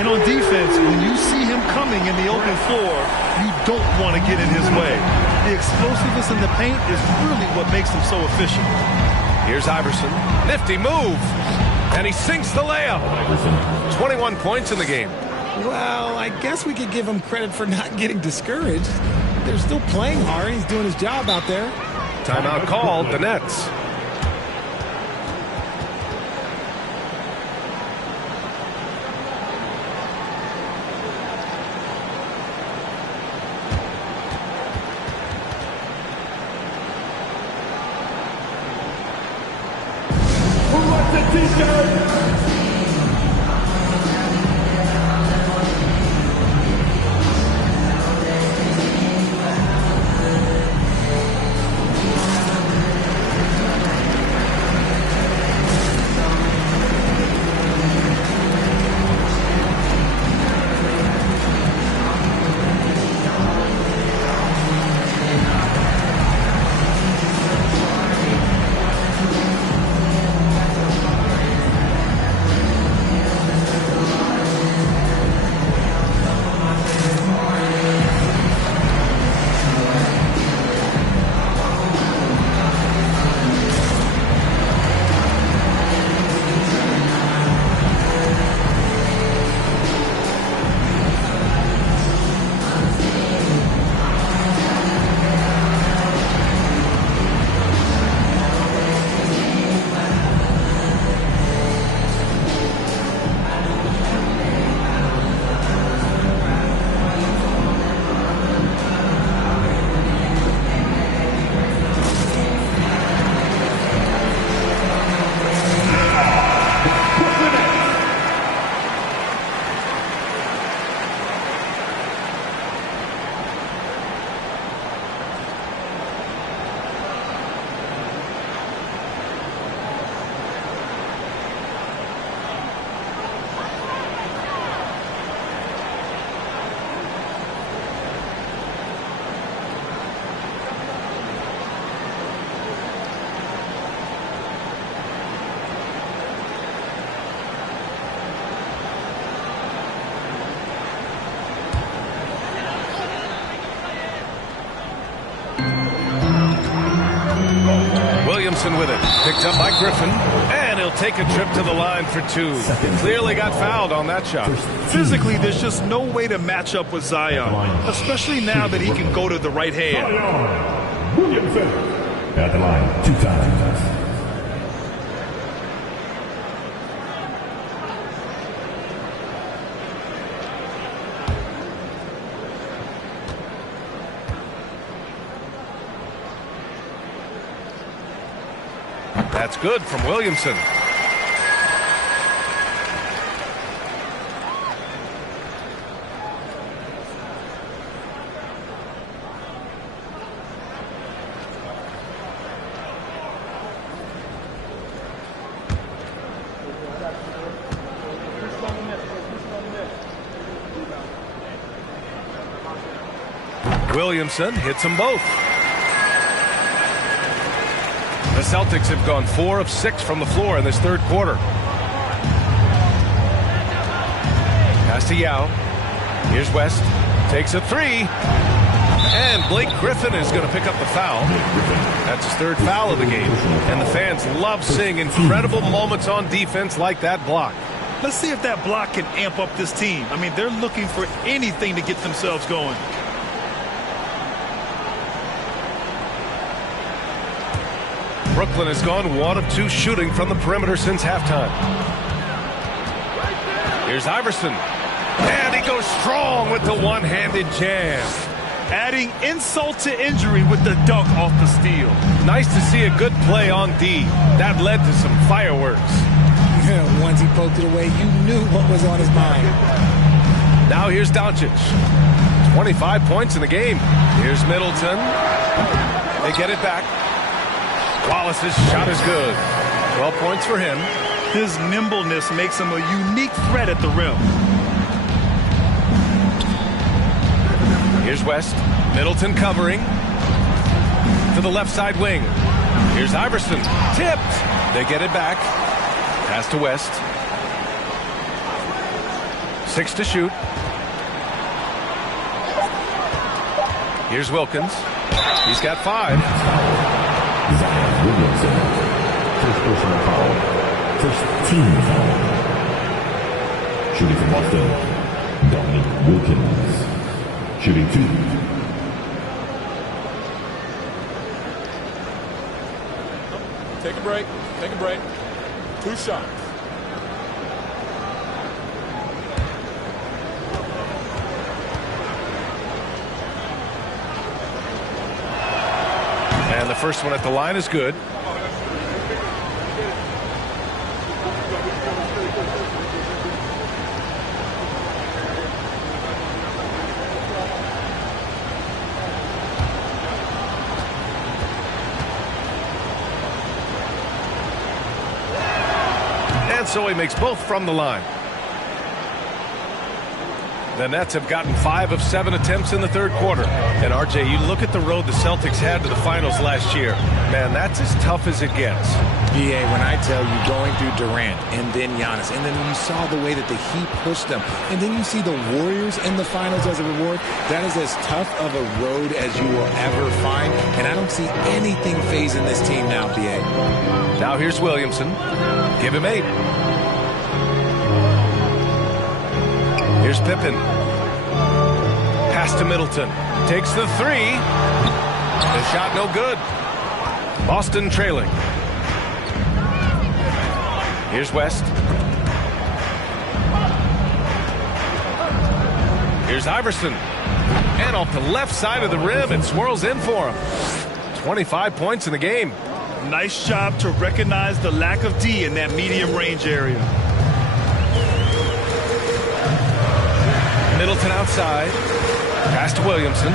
And on defense, when you see him coming in the open floor, you don't want to get in his way. The explosiveness in the paint is really what makes him so efficient. Here's Iverson. Nifty move. And he sinks the layup. 21 points in the game. Well, I guess we could give him credit for not getting discouraged. They're still playing hard. He's doing his job out there. Timeout called, the Nets. Williamson with it. Picked up by Griffin. And he'll take a trip to the line for two. Clearly got fouled on that shot. Physically, there's just no way to match up with Zion, especially now that he can go to the right hand. Williamson at the line 2 times. That's good from Williamson. Williamson hits them both. The Celtics have gone 4 of 6 from the floor in this third quarter. Pass to Yao. Here's West. Takes a 3. And Blake Griffin is going to pick up the foul. That's his third foul of the game. And the fans love seeing incredible moments on defense like that block. Let's see if that block can amp up this team. I mean, they're looking for anything to get themselves going. Brooklyn has gone 1 of 2 shooting from the perimeter since halftime. Here's Iverson. And he goes strong with the one-handed jam. Adding insult to injury with the dunk off the steal. Nice to see a good play on D. That led to some fireworks. Once he poked it away, you knew what was on his mind. Now here's Doncic. 25 points in the game. Here's Middleton. They get it back. Wallace's shot is good. 12 points for him. His nimbleness makes him a unique threat at the rim. Here's West. Middleton covering. To the left side wing. Here's Iverson. Tipped. They get it back. Pass to West. 6 to shoot. Here's Wilkins. He's got 5. Zion Williamson, first personal foul, first team foul. Shooting from Boston, Dominic Wilkins, shooting 2. Take a break. Take a break. 2 shots. And the first one at the line is good. And so he makes both from the line. The Nets have gotten 5 of 7 attempts in the third quarter. And, RJ, you look at the road the Celtics had to the finals last year. Man, that's as tough as it gets. BA, when I tell you going through Durant and then Giannis, and then you saw the way that the Heat pushed them, and then you see the Warriors in the finals as a reward, that is as tough of a road as you will ever find. And I don't see anything phasing this team now, BA. Now here's Williamson. Give him 8. Here's Pippen. Pass to Middleton. Takes the 3. The shot no good. Boston trailing. Here's West. Here's Iverson. And off the left side of the rim, it swirls in for him. 25 points in the game. Nice job to recognize the lack of D in that medium range area. Middleton outside. Pass to Williamson.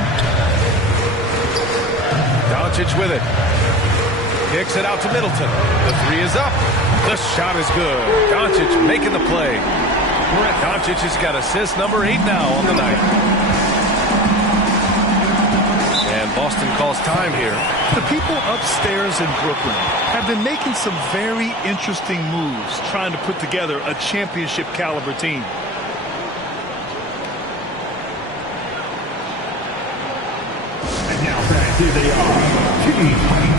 Doncic with it. Kicks it out to Middleton. The 3 is up. The shot is good. Doncic making the play. Doncic has got assist number 8 now on the night. And Boston calls time here. The people upstairs in Brooklyn have been making some very interesting moves trying to put together a championship caliber team. And now back, here they are, team fight.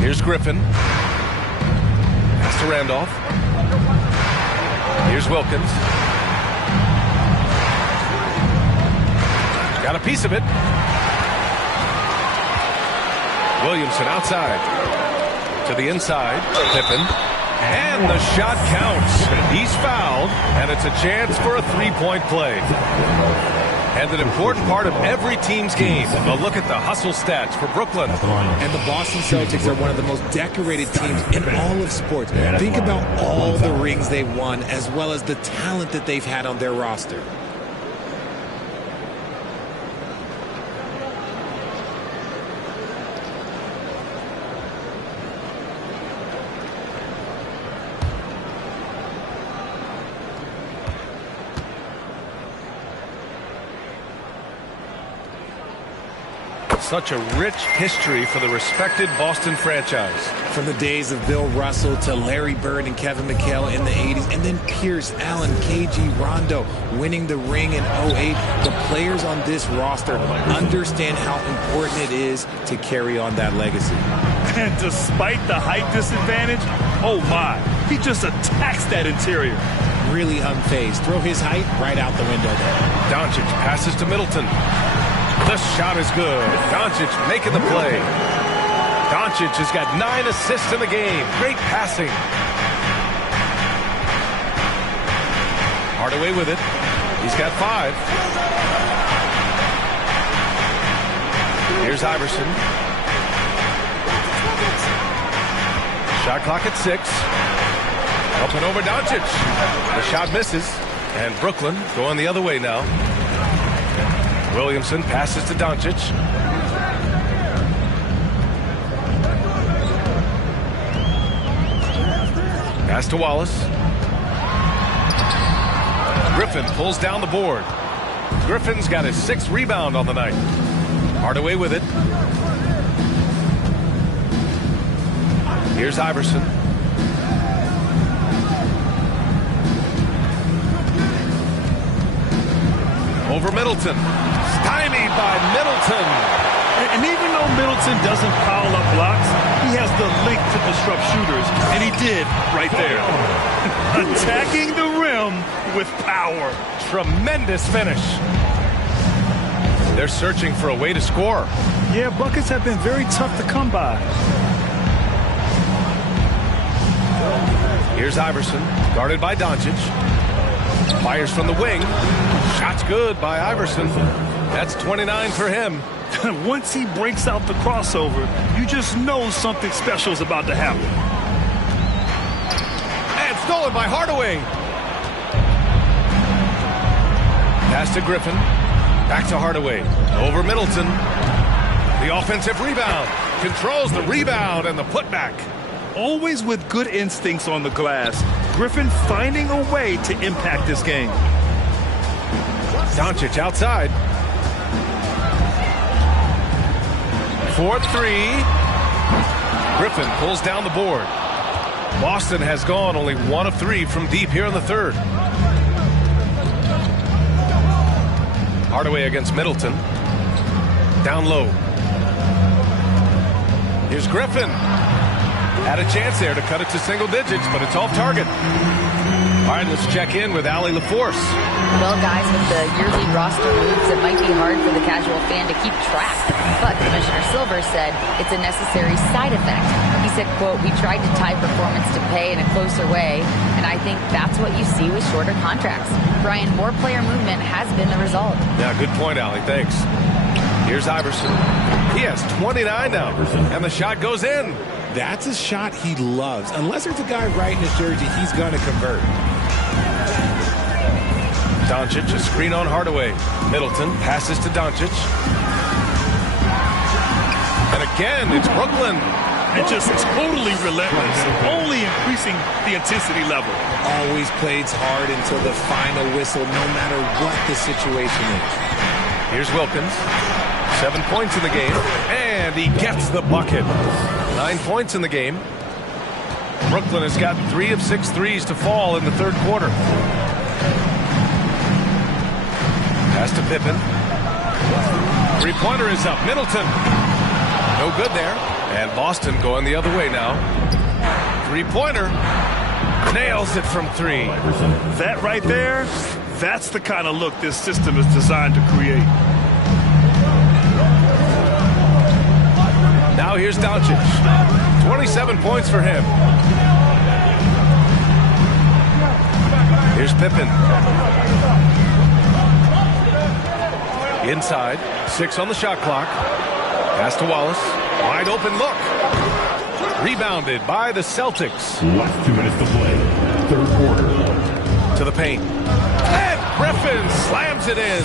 Here's Griffin. Pass to Randolph. Here's Wilkins. Got a piece of it. Williamson outside. To the inside. Pippen. And the shot counts. He's fouled, and it's a chance for a three-point play. And an important part of every team's game. A look at the hustle stats for Brooklyn. And the Boston Celtics are one of the most decorated teams in all of sports. Think about all the rings they've won, as well as the talent that they've had on their roster. Such a rich history for the respected Boston franchise. From the days of Bill Russell to Larry Bird and Kevin McHale in the 80s, and then Pierce, Allen, KG, Rondo winning the ring in 08. The players on this roster understand how important it is to carry on that legacy. And despite the height disadvantage, oh my, he just attacks that interior. Really unfazed. Throw his height right out the window there. Doncic passes to Middleton. The shot is good. Doncic making the play. Doncic has got 9 assists in the game. Great passing. Hardaway with it. He's got 5. Here's Iverson. Shot clock at 6. Up and over Doncic. The shot misses. And Brooklyn going the other way now. Williamson passes to Doncic. Pass to Wallace. Griffin pulls down the board. Griffin's got his 6th rebound on the night. Hardaway with it. Here's Iverson. Over Middleton. Stymied by Middleton. And even though Middleton doesn't foul up blocks, he has the length to disrupt shooters, and he did right there. Attacking the rim with power. Tremendous finish. They're searching for a way to score. Yeah, buckets have been very tough to come by. Here's Iverson, guarded by Doncic. Fires from the wing. Shot's good by Iverson. That's 29 for him. Once he breaks out the crossover, you just know something special is about to happen. And stolen by Hardaway. Pass to Griffin. Back to Hardaway. Over Middleton. The offensive rebound. Controls the rebound and the putback. Always with good instincts on the glass. Griffin finding a way to impact this game. Doncic outside. 4-3. Griffin pulls down the board. Boston has gone only 1 of 3 from deep here in the 3rd. Hardaway against Middleton. Down low. Here's Griffin. Had a chance there to cut it to single digits, but it's off target. All right, let's check in with Allie LaForce. Well, guys, with the yearly roster moves, it might be hard for the casual fan to keep track. But Commissioner Silver said it's a necessary side effect. He said, quote, "We tried to tie performance to pay in a closer way, and I think that's what you see with shorter contracts." Brian, more player movement has been the result. Yeah, good point, Allie. Thanks. Here's Iverson. He has 29 now, and the shot goes in. That's a shot he loves. Unless there's a guy right in his jersey, he's going to convert. Doncic, a screen on Hardaway. Middleton passes to Doncic. And again, it's Brooklyn. And just totally relentless, only increasing the intensity level. Always plays hard until the final whistle, no matter what the situation is. Here's Wilkins. 7 points in the game, and he gets the bucket. 9 points in the game. Brooklyn has got 3 of 6 threes to fall in the 3rd quarter. Pass to Pippen. Three-pointer is up. Middleton. No good there. And Boston going the other way now. Three-pointer. Nails it from three. That right there, that's the kind of look this system is designed to create. Now here's Doncic. 27 points for him. Here's Pippen. Inside. 6 on the shot clock. Pass to Wallace. Wide open look. Rebounded by the Celtics. Last 2 minutes to play. Third quarter. To the paint. And Griffin slams it in.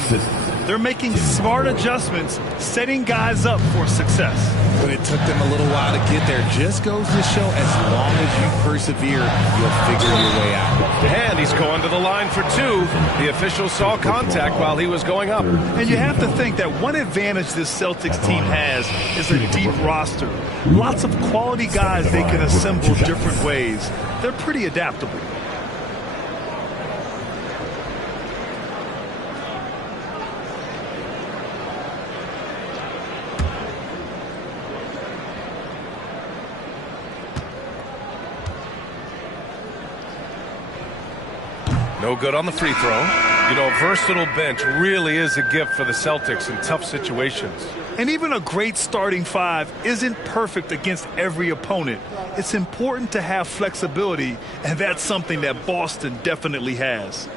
They're making smart adjustments, setting guys up for success. But it took them a little while to get there. Just goes to show as long as you persevere, you'll figure your way out. And he's going to the line for 2. The official saw contact while he was going up. And you have to think that one advantage this Celtics team has is a deep roster. Lots of quality guys they can assemble different ways. They're pretty adaptable. No good on the free throw. You know, a versatile bench really is a gift for the Celtics in tough situations. And even a great starting 5 isn't perfect against every opponent. It's important to have flexibility, and that's something that Boston definitely has.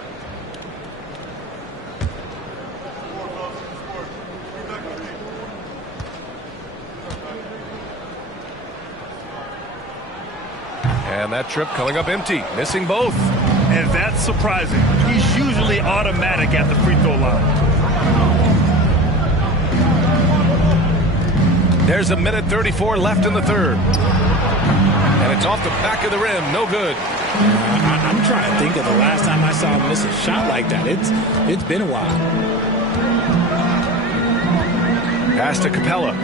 And that trip coming up empty, missing both. And that's surprising. He's usually automatic at the free throw line. There's 1:34 left in the third. And it's off the back of the rim, no good. I'm trying to think of the last time I saw him miss a shot like that. It's been a while. Pass to Capella.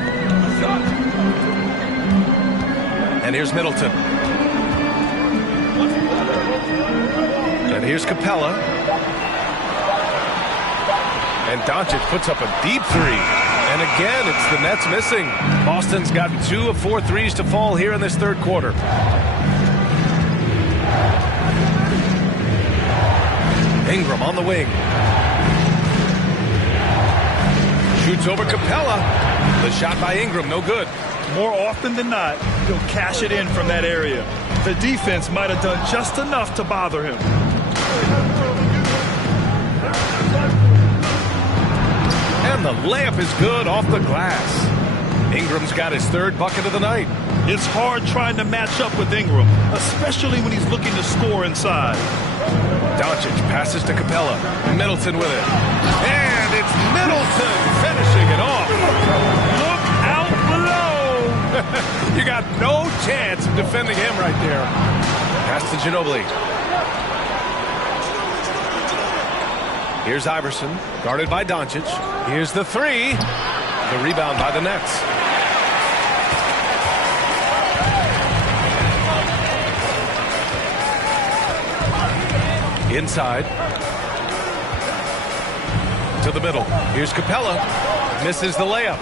And here's Middleton. And here's Capella. And Doncic puts up a deep 3. And again, it's the Nets missing. Boston's gotten 2 of 4 threes to fall here in this third quarter. Ingram on the wing. Shoots over Capella. The shot by Ingram, no good. More often than not, he'll cash it in from that area. The defense might have done just enough to bother him. And the layup is good off the glass. Ingram's got his 3rd bucket of the night. It's hard trying to match up with Ingram, especially when he's looking to score inside. Doncic passes to Capella. Middleton with it. And it's Middleton finishing it off. Look out below. You got no chance of defending him right there. Pass to Ginobili. Here's Iverson, guarded by Doncic. Here's the 3. The rebound by the Nets. Inside. To the middle. Here's Capella. Misses the layup.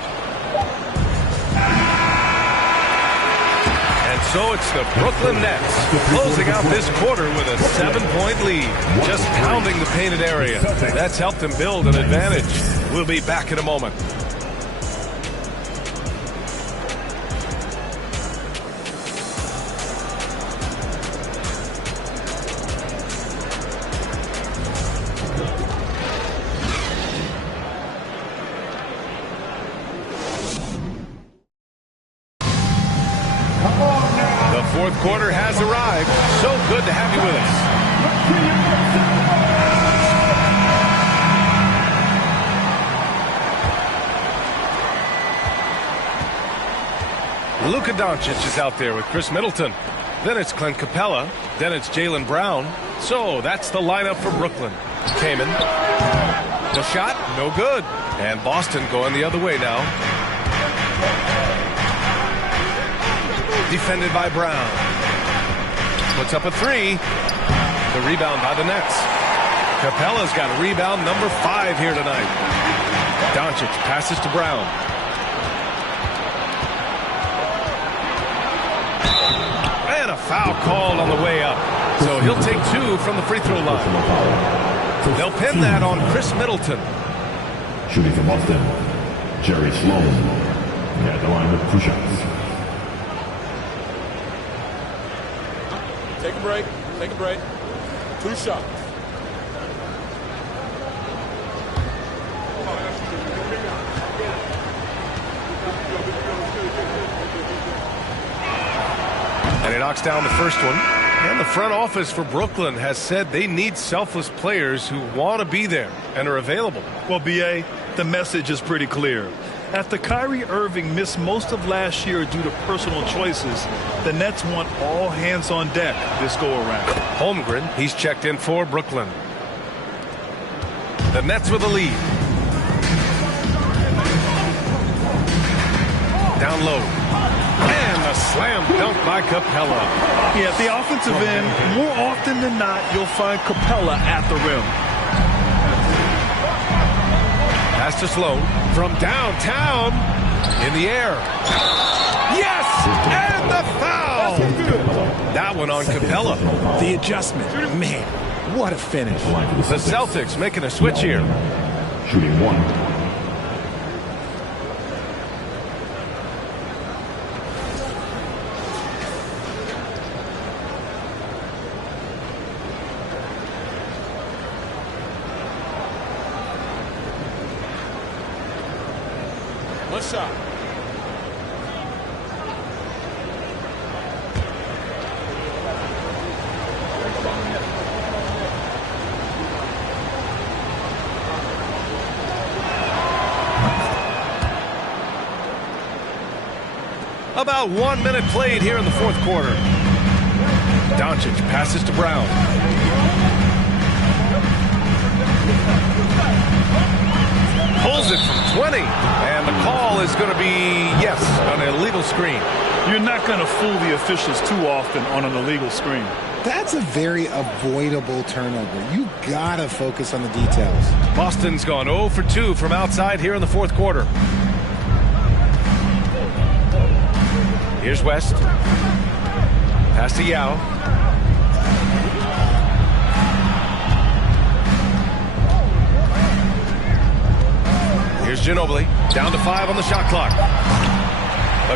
And so it's the Brooklyn Nets closing out this quarter with a 7-point lead. Just pounding the painted area. That's helped them build an advantage. We'll be back in a moment. Fourth quarter has arrived. So good to have you with us. Luka Doncic is out there with Chris Middleton. Then it's Clint Capella. Then it's Jaylen Brown. So that's the lineup for Brooklyn. Kaman. The shot, no good. And Boston going the other way now. Defended by Brown. Puts up a 3. The rebound by the Nets. Capella's got rebound number 5 here tonight. Doncic passes to Brown. a foul called on the way up. So he'll take 2 from the free throw line. They'll pin that on Chris Middleton. Shooting from Boston, Jerry Sloan. At the line with 2 shots. Take a break. Take a break. 2 shots. And he knocks down the first one. And the front office for Brooklyn has said they need selfless players who want to be there and are available. Well, B.A., the message is pretty clear. After Kyrie Irving missed most of last year due to personal choices, the Nets want all hands on deck this go-around. Holmgren, he's checked in for Brooklyn. The Nets with a lead. Down low. And a slam dunk by Capella. Yeah, at the offensive end, more often than not, you'll find Capella at the rim. Pass to Sloan from downtown in the air. Yes! And the foul! That one on Capella. The adjustment. Man, what a finish. The Celtics making a switch here. Shooting 1. One shot. About 1 minute played here in the fourth quarter. Doncic passes to Brown. Pulls it from 20. And the call is going to be, yes, an illegal screen. You're not going to fool the officials too often on an illegal screen. That's a very avoidable turnover. You gotta focus on the details. Boston's gone 0 for 2 from outside here in the fourth quarter. Here's West. Pass to Yao. Here's Ginobili. Down to 5 on the shot clock.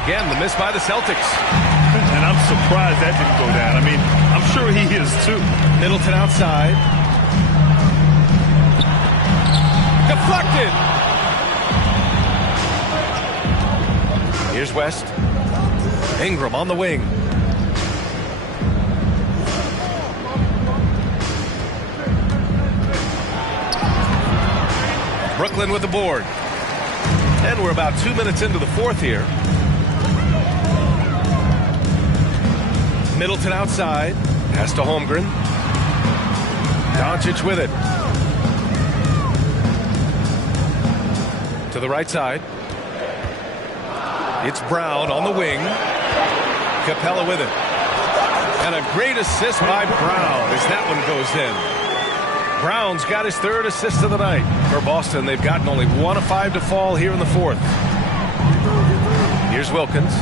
Again, the miss by the Celtics. And I'm surprised that didn't go down. I mean, I'm sure he is too. Middleton outside. Deflected. Here's West. Ingram on the wing. Brooklyn with the board. And we're about 2 minutes into the fourth here. Middleton outside. Pass to Holmgren. Doncic with it. To the right side. It's Brown on the wing. Capella with it. And a great assist by Brown as that one goes in. Brown's got his 3rd assist of the night. For Boston, they've gotten only 1 of 5 to fall here in the fourth. Here's Wilkins.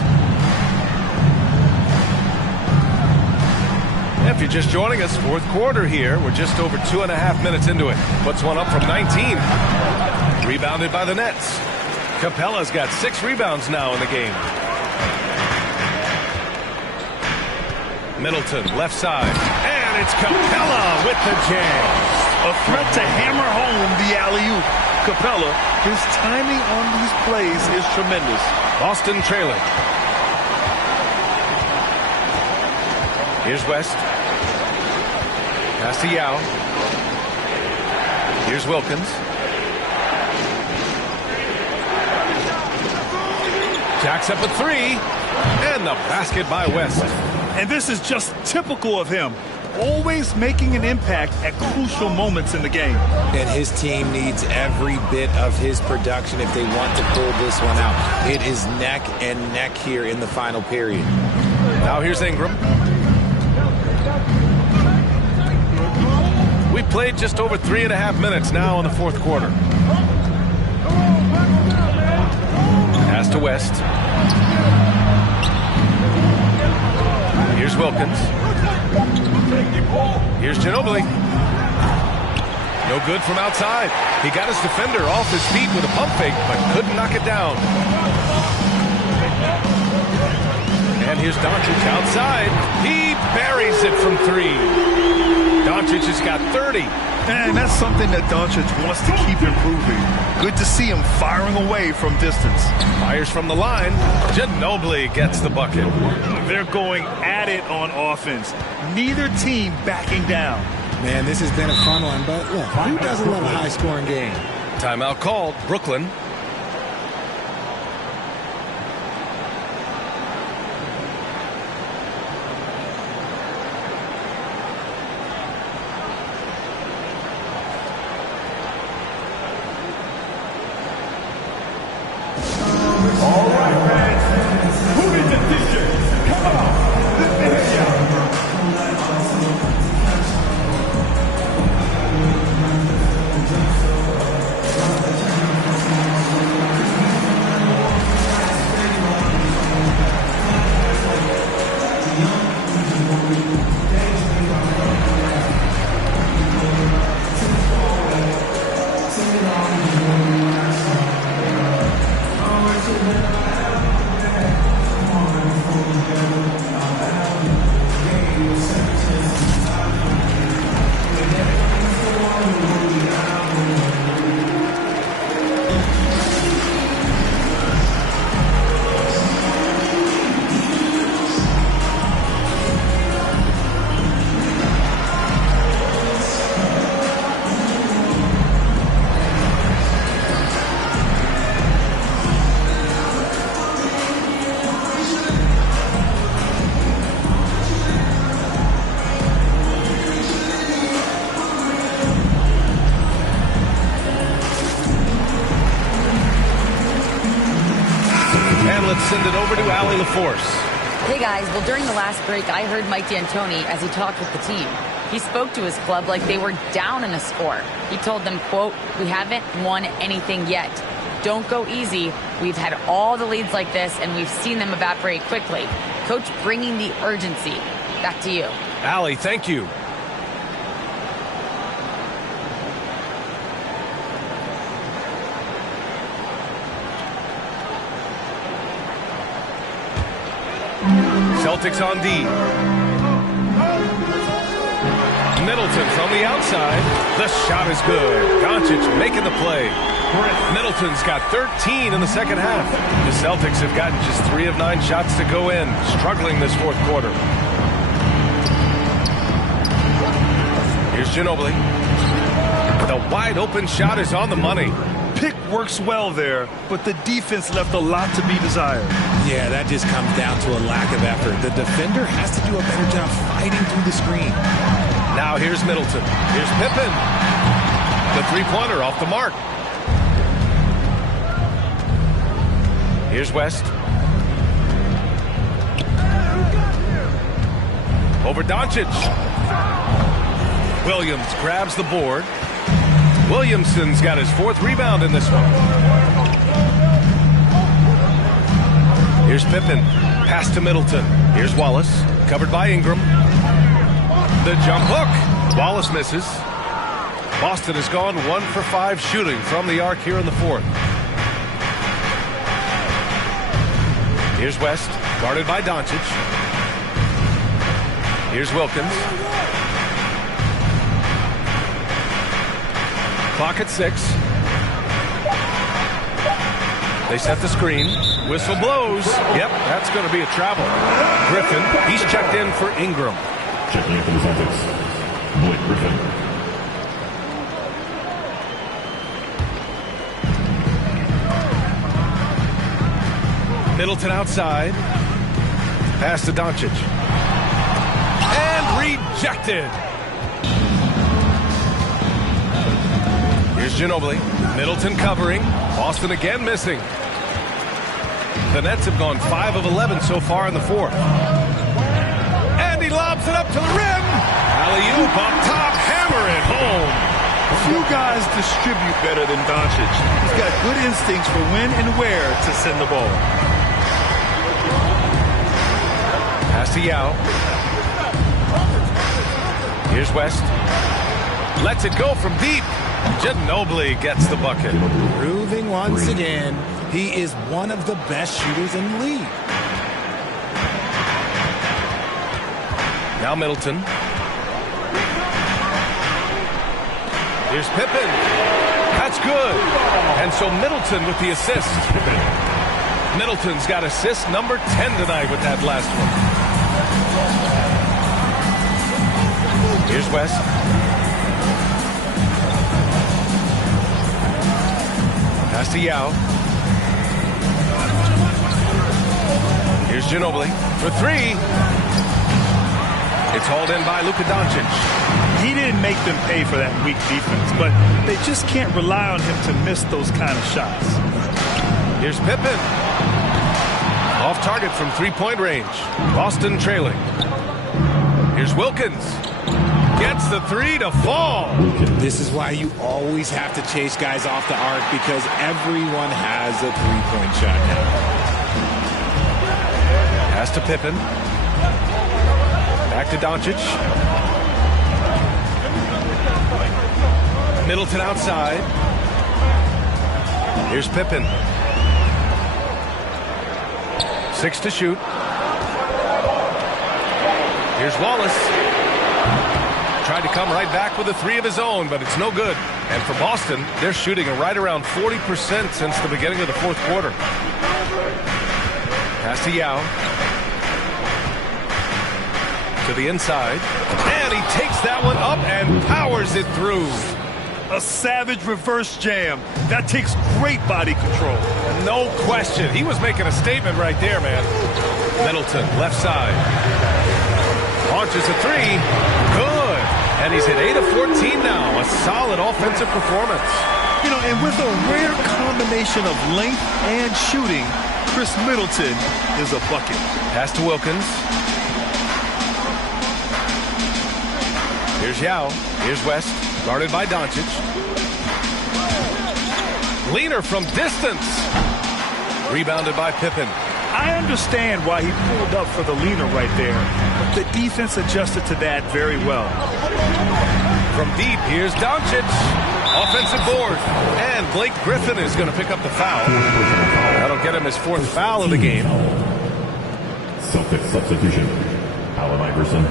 If you're just joining us, fourth quarter here. We're just over 2.5 minutes into it. Puts one up from 19. Rebounded by the Nets. Capella's got 6 rebounds now in the game. Middleton, left side. And it's Capella with the jam. A threat to hammer home the alley-oop. Capella, his timing on these plays is tremendous. Boston trailing. Here's West. Pass to Yao. Here's Wilkins. Jacks up a 3. And the basket by West. And this is just typical of him. Always making an impact at crucial moments in the game. And his team needs every bit of his production if they want to pull this one out. It is neck and neck here in the final period. Now here's Ingram. We played just over 3.5 minutes now in the fourth quarter. Pass to West. Here's Here's Wilkins. Here's Ginobili. No good from outside. He got his defender off his feet with a pump fake, but couldn't knock it down. And here's Doncic outside. He buries it from 3. Doncic has got 30. And that's something that Doncic wants to keep improving. Good to see him firing away from distance. Fires from the line. Ginobili gets the bucket. They're going at it on offense. Neither team backing down. Man, this has been a fun one, but look, who doesn't love a high-scoring game? Timeout called. Brooklyn. Send it over to Allie LaForce. Hey guys, well during the last break I heard Mike D'Antoni as he talked with the team. He spoke to his club like they were down in a score. He told them, quote, "We haven't won anything yet. Don't go easy. We've had all the leads like this and we've seen them evaporate quickly." Coach bringing the urgency. Back to you. Allie, thank you. Celtics on D. Middleton from the outside. The shot is good. Doncic making the play. Middleton's got 13 in the second half. The Celtics have gotten just 3 of 9 shots to go in. Struggling this fourth quarter. Here's Ginobili. The wide open shot is on the money. Pick works well there, but the defense left a lot to be desired. Yeah, that just comes down to a lack of effort. The defender has to do a better job fighting through the screen. Now here's Middleton. Here's Pippen. The three-pointer off the mark. Here's West. Over Doncic. Williams grabs the board. Williamson's got his 4th rebound in this one. Here's Pippen. Pass to Middleton. Here's Wallace. Covered by Ingram. The jump hook. Wallace misses. Boston has gone 1 for 5 shooting from the arc here in the 4th. Here's West. Guarded by Doncic. Here's Wilkins. Clock at 6. They set the screen. Whistle blows. Yep, that's going to be a travel. Griffin, he's checked in for Ingram. Checking in for the Celtics, Blake Griffin. Middleton outside. Pass to Doncic. And rejected. Here's Ginobili. Middleton covering. Boston again missing. The Nets have gone 5 of 11 so far in the 4th. And he lobs it up to the rim. Alley-oop on top. Hammer it home. Few guys distribute better than Doncic. He's got good instincts for when and where to send the ball. Pass to Yao. Here's West. Lets it go from deep. Ginobili gets the bucket. Proving once again, he is one of the best shooters in the league. Now Middleton. Here's Pippen. That's good. And so Middleton with the assist. Middleton's got assist number 10 tonight with that last one. Here's West. Pass to Yao. Here's Ginobili for three. It's hauled in by Doncic. He didn't make them pay for that weak defense, but they just can't rely on him to miss those kind of shots. Here's Pippen. Off target from three-point range. Boston trailing. Here's Wilkins. Gets the three to fall. This is why you always have to chase guys off the arc, because everyone has a three-point shot now. Pass to Pippen. Back to Doncic. Middleton outside. Here's Pippen. 6 to shoot. Here's Wallace. Tried to come right back with a three of his own, but it's no good. And for Boston, they're shooting right around 40% since the beginning of the fourth quarter. Pass to Yao. To the inside. And he takes that one up and powers it through. A savage reverse jam. That takes great body control. No question. He was making a statement right there, man. Middleton, left side. Launches a three. Good. And he's hit 8 of 14 now. A solid offensive performance. You know, and with a rare combination of length and shooting, Chris Middleton is a bucket. Pass to Wilkins. Here's Yao. Here's West. Guarded by Doncic. Leaner from distance. Rebounded by Pippen. I understand why he pulled up for the leaner right there, but the defense adjusted to that very well. From deep, here's Doncic. Offensive board. And Blake Griffin is going to pick up the foul. That'll get him his fourth foul of the game. Celtics substitution. Allen Iverson.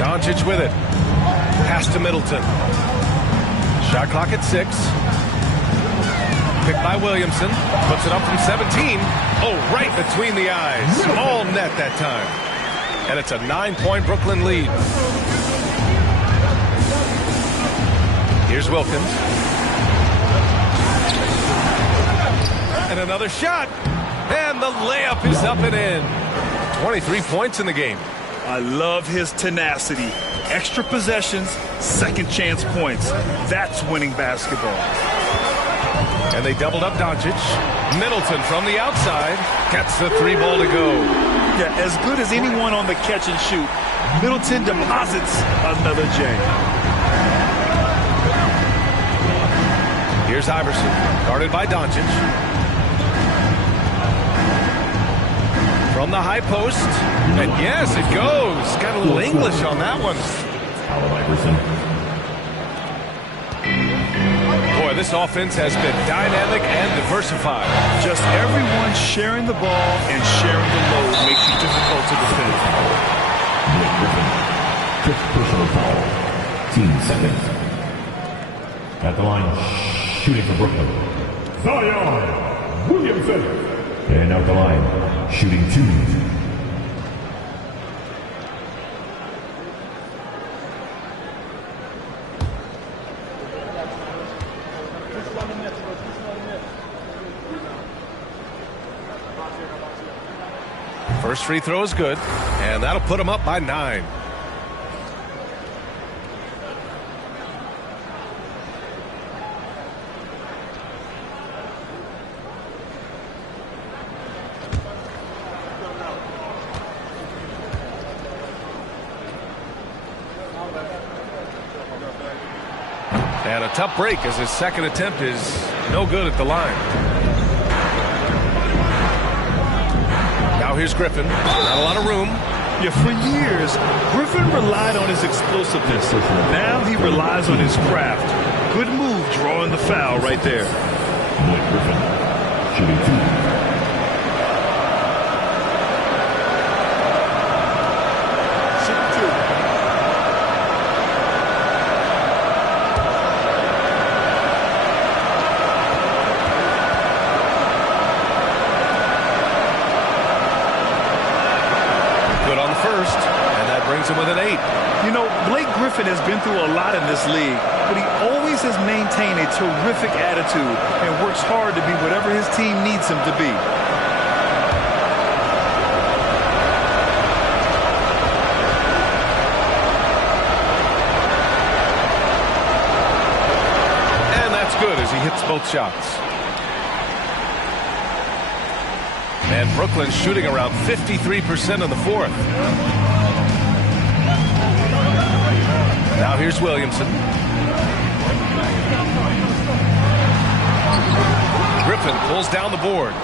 Doncic with it. Pass to Middleton. Shot clock at 6. Picked by Williamson. Puts it up from 17. Oh, right between the eyes. All net that time. And it's a 9-point Brooklyn lead. Here's Wilkins. And another shot. And the layup is up and in. 23 points in the game. I love his tenacity. Extra possessions, second chance points. That's winning basketball. And they doubled up Doncic. Middleton from the outside gets the three ball to go. Yeah, as good as anyone on the catch and shoot. Middleton deposits another J. Here's Iverson, guarded by Doncic. From the high post. And yes, it goes. Got a little English on that one. Allen Iverson. Boy, this offense has been dynamic and diversified. Just everyone sharing the ball and sharing the load makes it difficult to defend. Blake Griffin. Fifth personal foul. 15 seconds. At the line, shooting for Brooklyn. Zion Williamson. And out the line, shooting 2. First free throw is good, and that'll put him up by 9. And a tough break as his second attempt is no good at the line. Now here's Griffin. Not a lot of room. Yeah, for years, Griffin relied on his explosiveness. Now he relies on his craft. Good move drawing the foul right there. Blake Griffin, shooting 2. With an 8. You know, Blake Griffin has been through a lot in this league, but he always has maintained a terrific attitude and works hard to be whatever his team needs him to be. And that's good as he hits both shots. And Brooklyn's shooting around 53% in the fourth. Now here's Williamson. Griffin pulls down the board.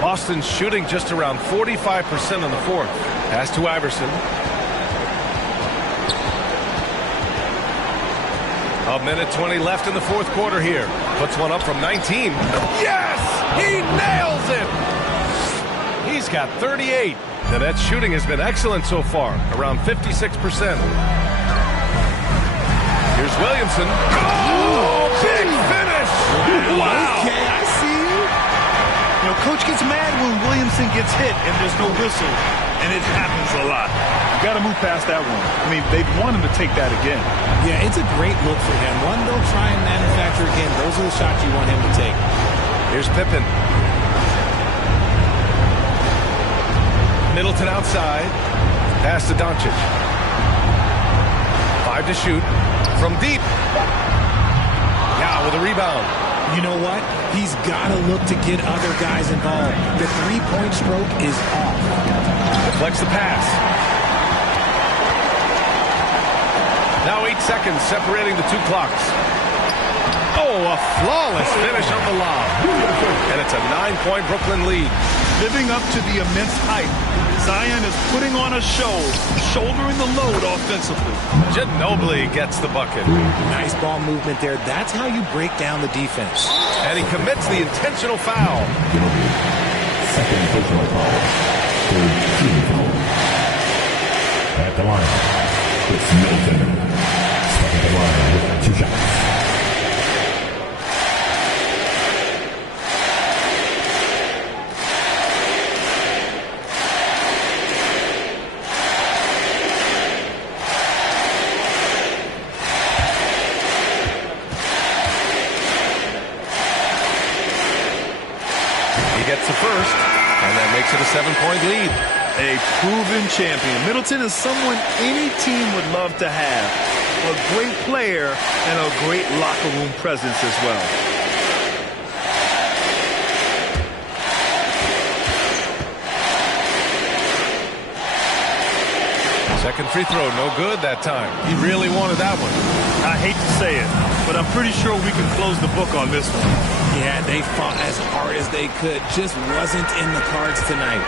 Boston's shooting just around 45% in the fourth. Pass to Iverson. A minute 20 left in the fourth quarter here. Puts one up from 19. Yes! He nails it! He's got 38. The Nets shooting has been excellent so far, around 56%. Here's Williamson. Oh, big finish! Wow! Okay, I see you. You know, Coach gets mad when Williamson gets hit and there's no whistle, and it happens a lot. You got to move past that one. I mean, they want him to take that again. Yeah, it's a great look for him. One they'll try and manufacture again. Those are the shots you want him to take. Here's Pippen. Middleton outside. Pass to Doncic. 5 to shoot. From deep. Now with a rebound. You know what? He's got to look to get other guys involved. The three-point stroke is off. Deflects the pass. Now 8 seconds separating the 2 clocks. Oh, a flawless finish on the lob. And it's a 9-point Brooklyn lead. Living up to the immense hype, Zion is putting on a show, shouldering the load offensively. Ginobili gets the bucket. Nice ball movement there. That's how you break down the defense. And he commits the intentional foul. Second personal foul. Third team foul. At the line, it's Middleton. Second the line with 2 shots. Gets the first, and that makes it a 7-point lead. A proven champion. Middleton is someone any team would love to have. A great player and a great locker room presence as well. Second free throw, no good that time. He really wanted that one. I hate to say it, but I'm pretty sure we can close the book on this one. Yeah, they fought as hard as they could. Just wasn't in the cards tonight.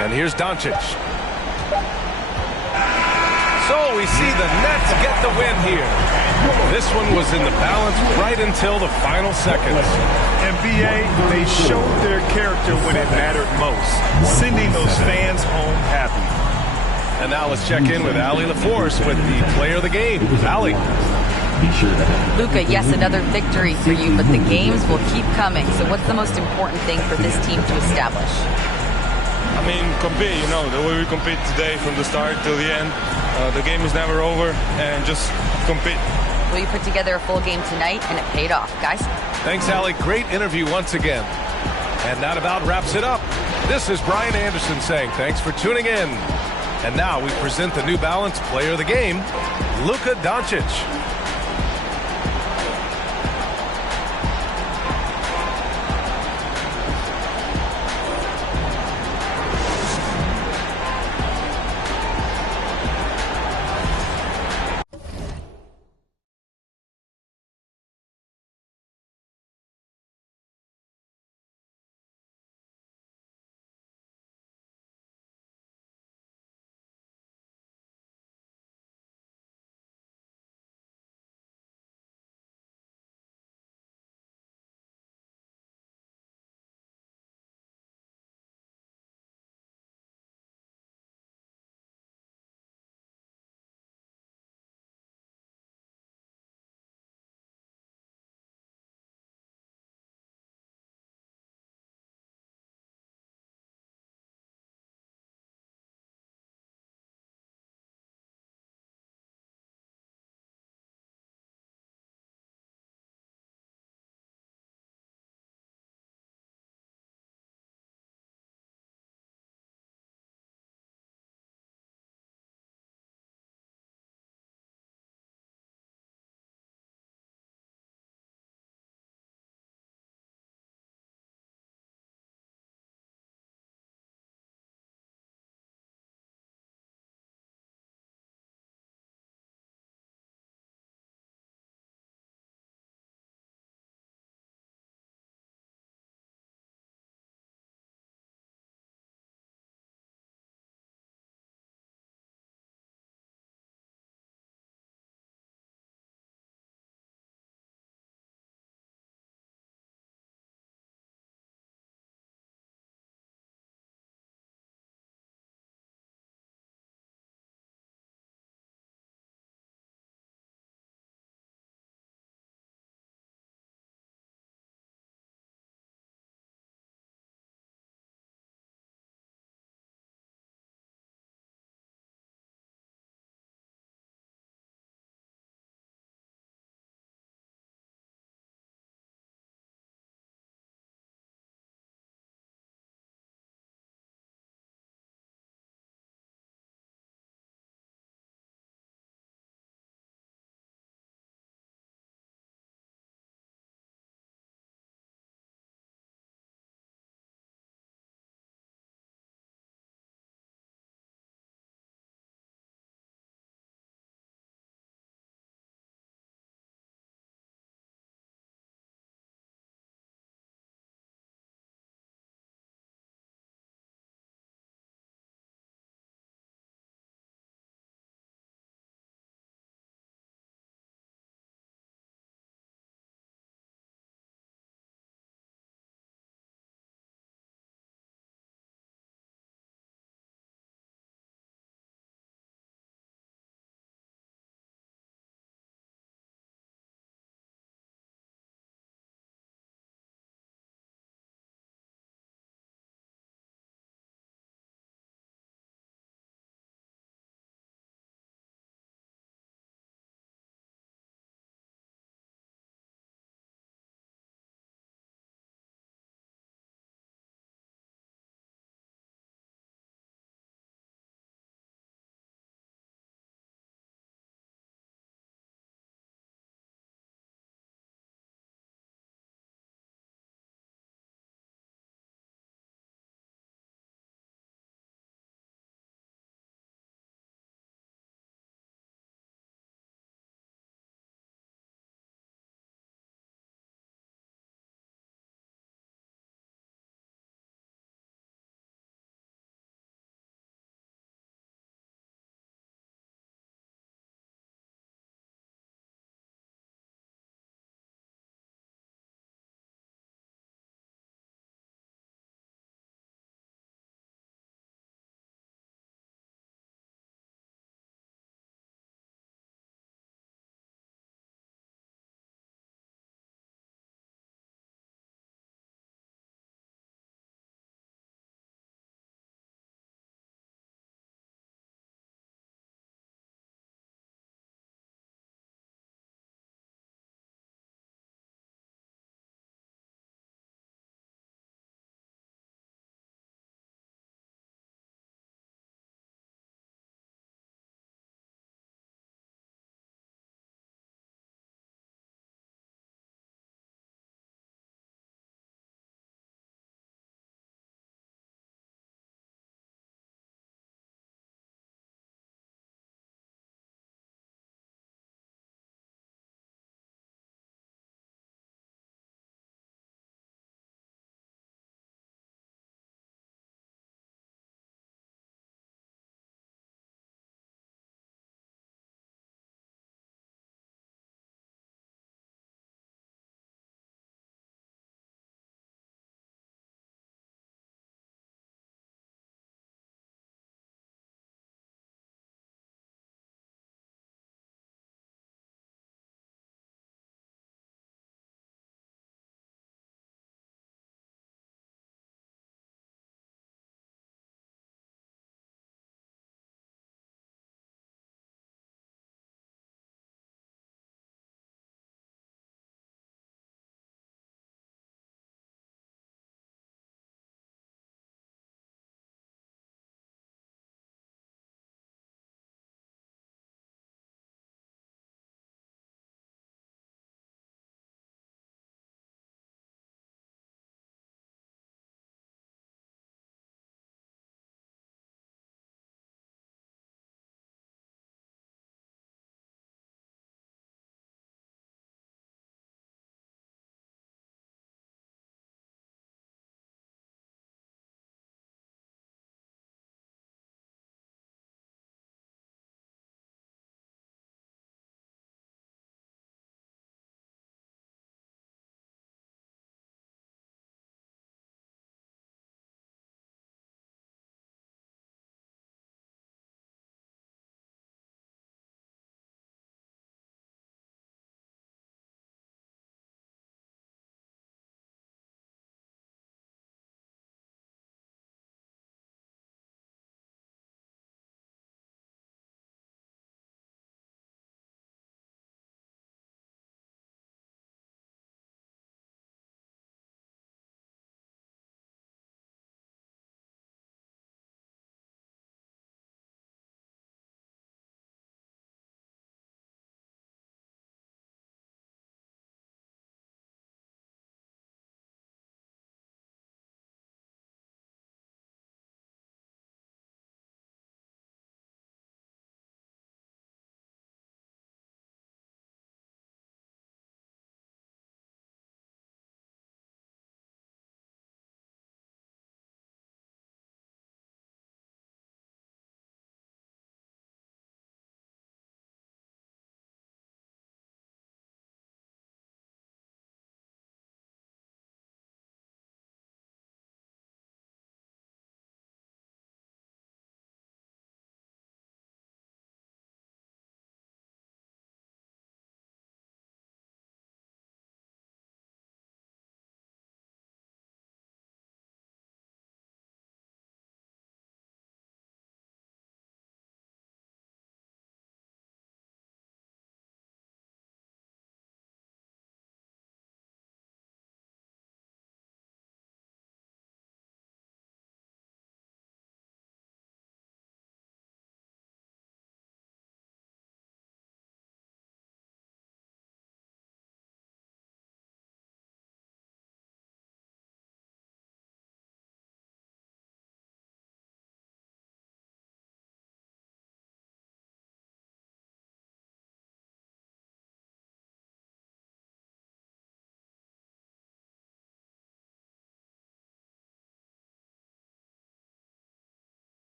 And here's Doncic. So we see the Nets get the win here. This one was in the balance right until the final seconds. NBA, they showed their character when it mattered most, sending those fans home happy. And now let's check in with Allie LaForce with the player of the game. Allie. Luka, yes, another victory for you, but the games will keep coming. So what's the most important thing for this team to establish? I mean, compete, you know, the way we compete today from the start till the end. The game is never over, and just compete. Well, you put together a full game tonight, and it paid off, guys. Thanks, Allie. Great interview once again. And that about wraps it up. This is Brian Anderson saying thanks for tuning in. And now we present the New Balance player of the game, Luka Doncic.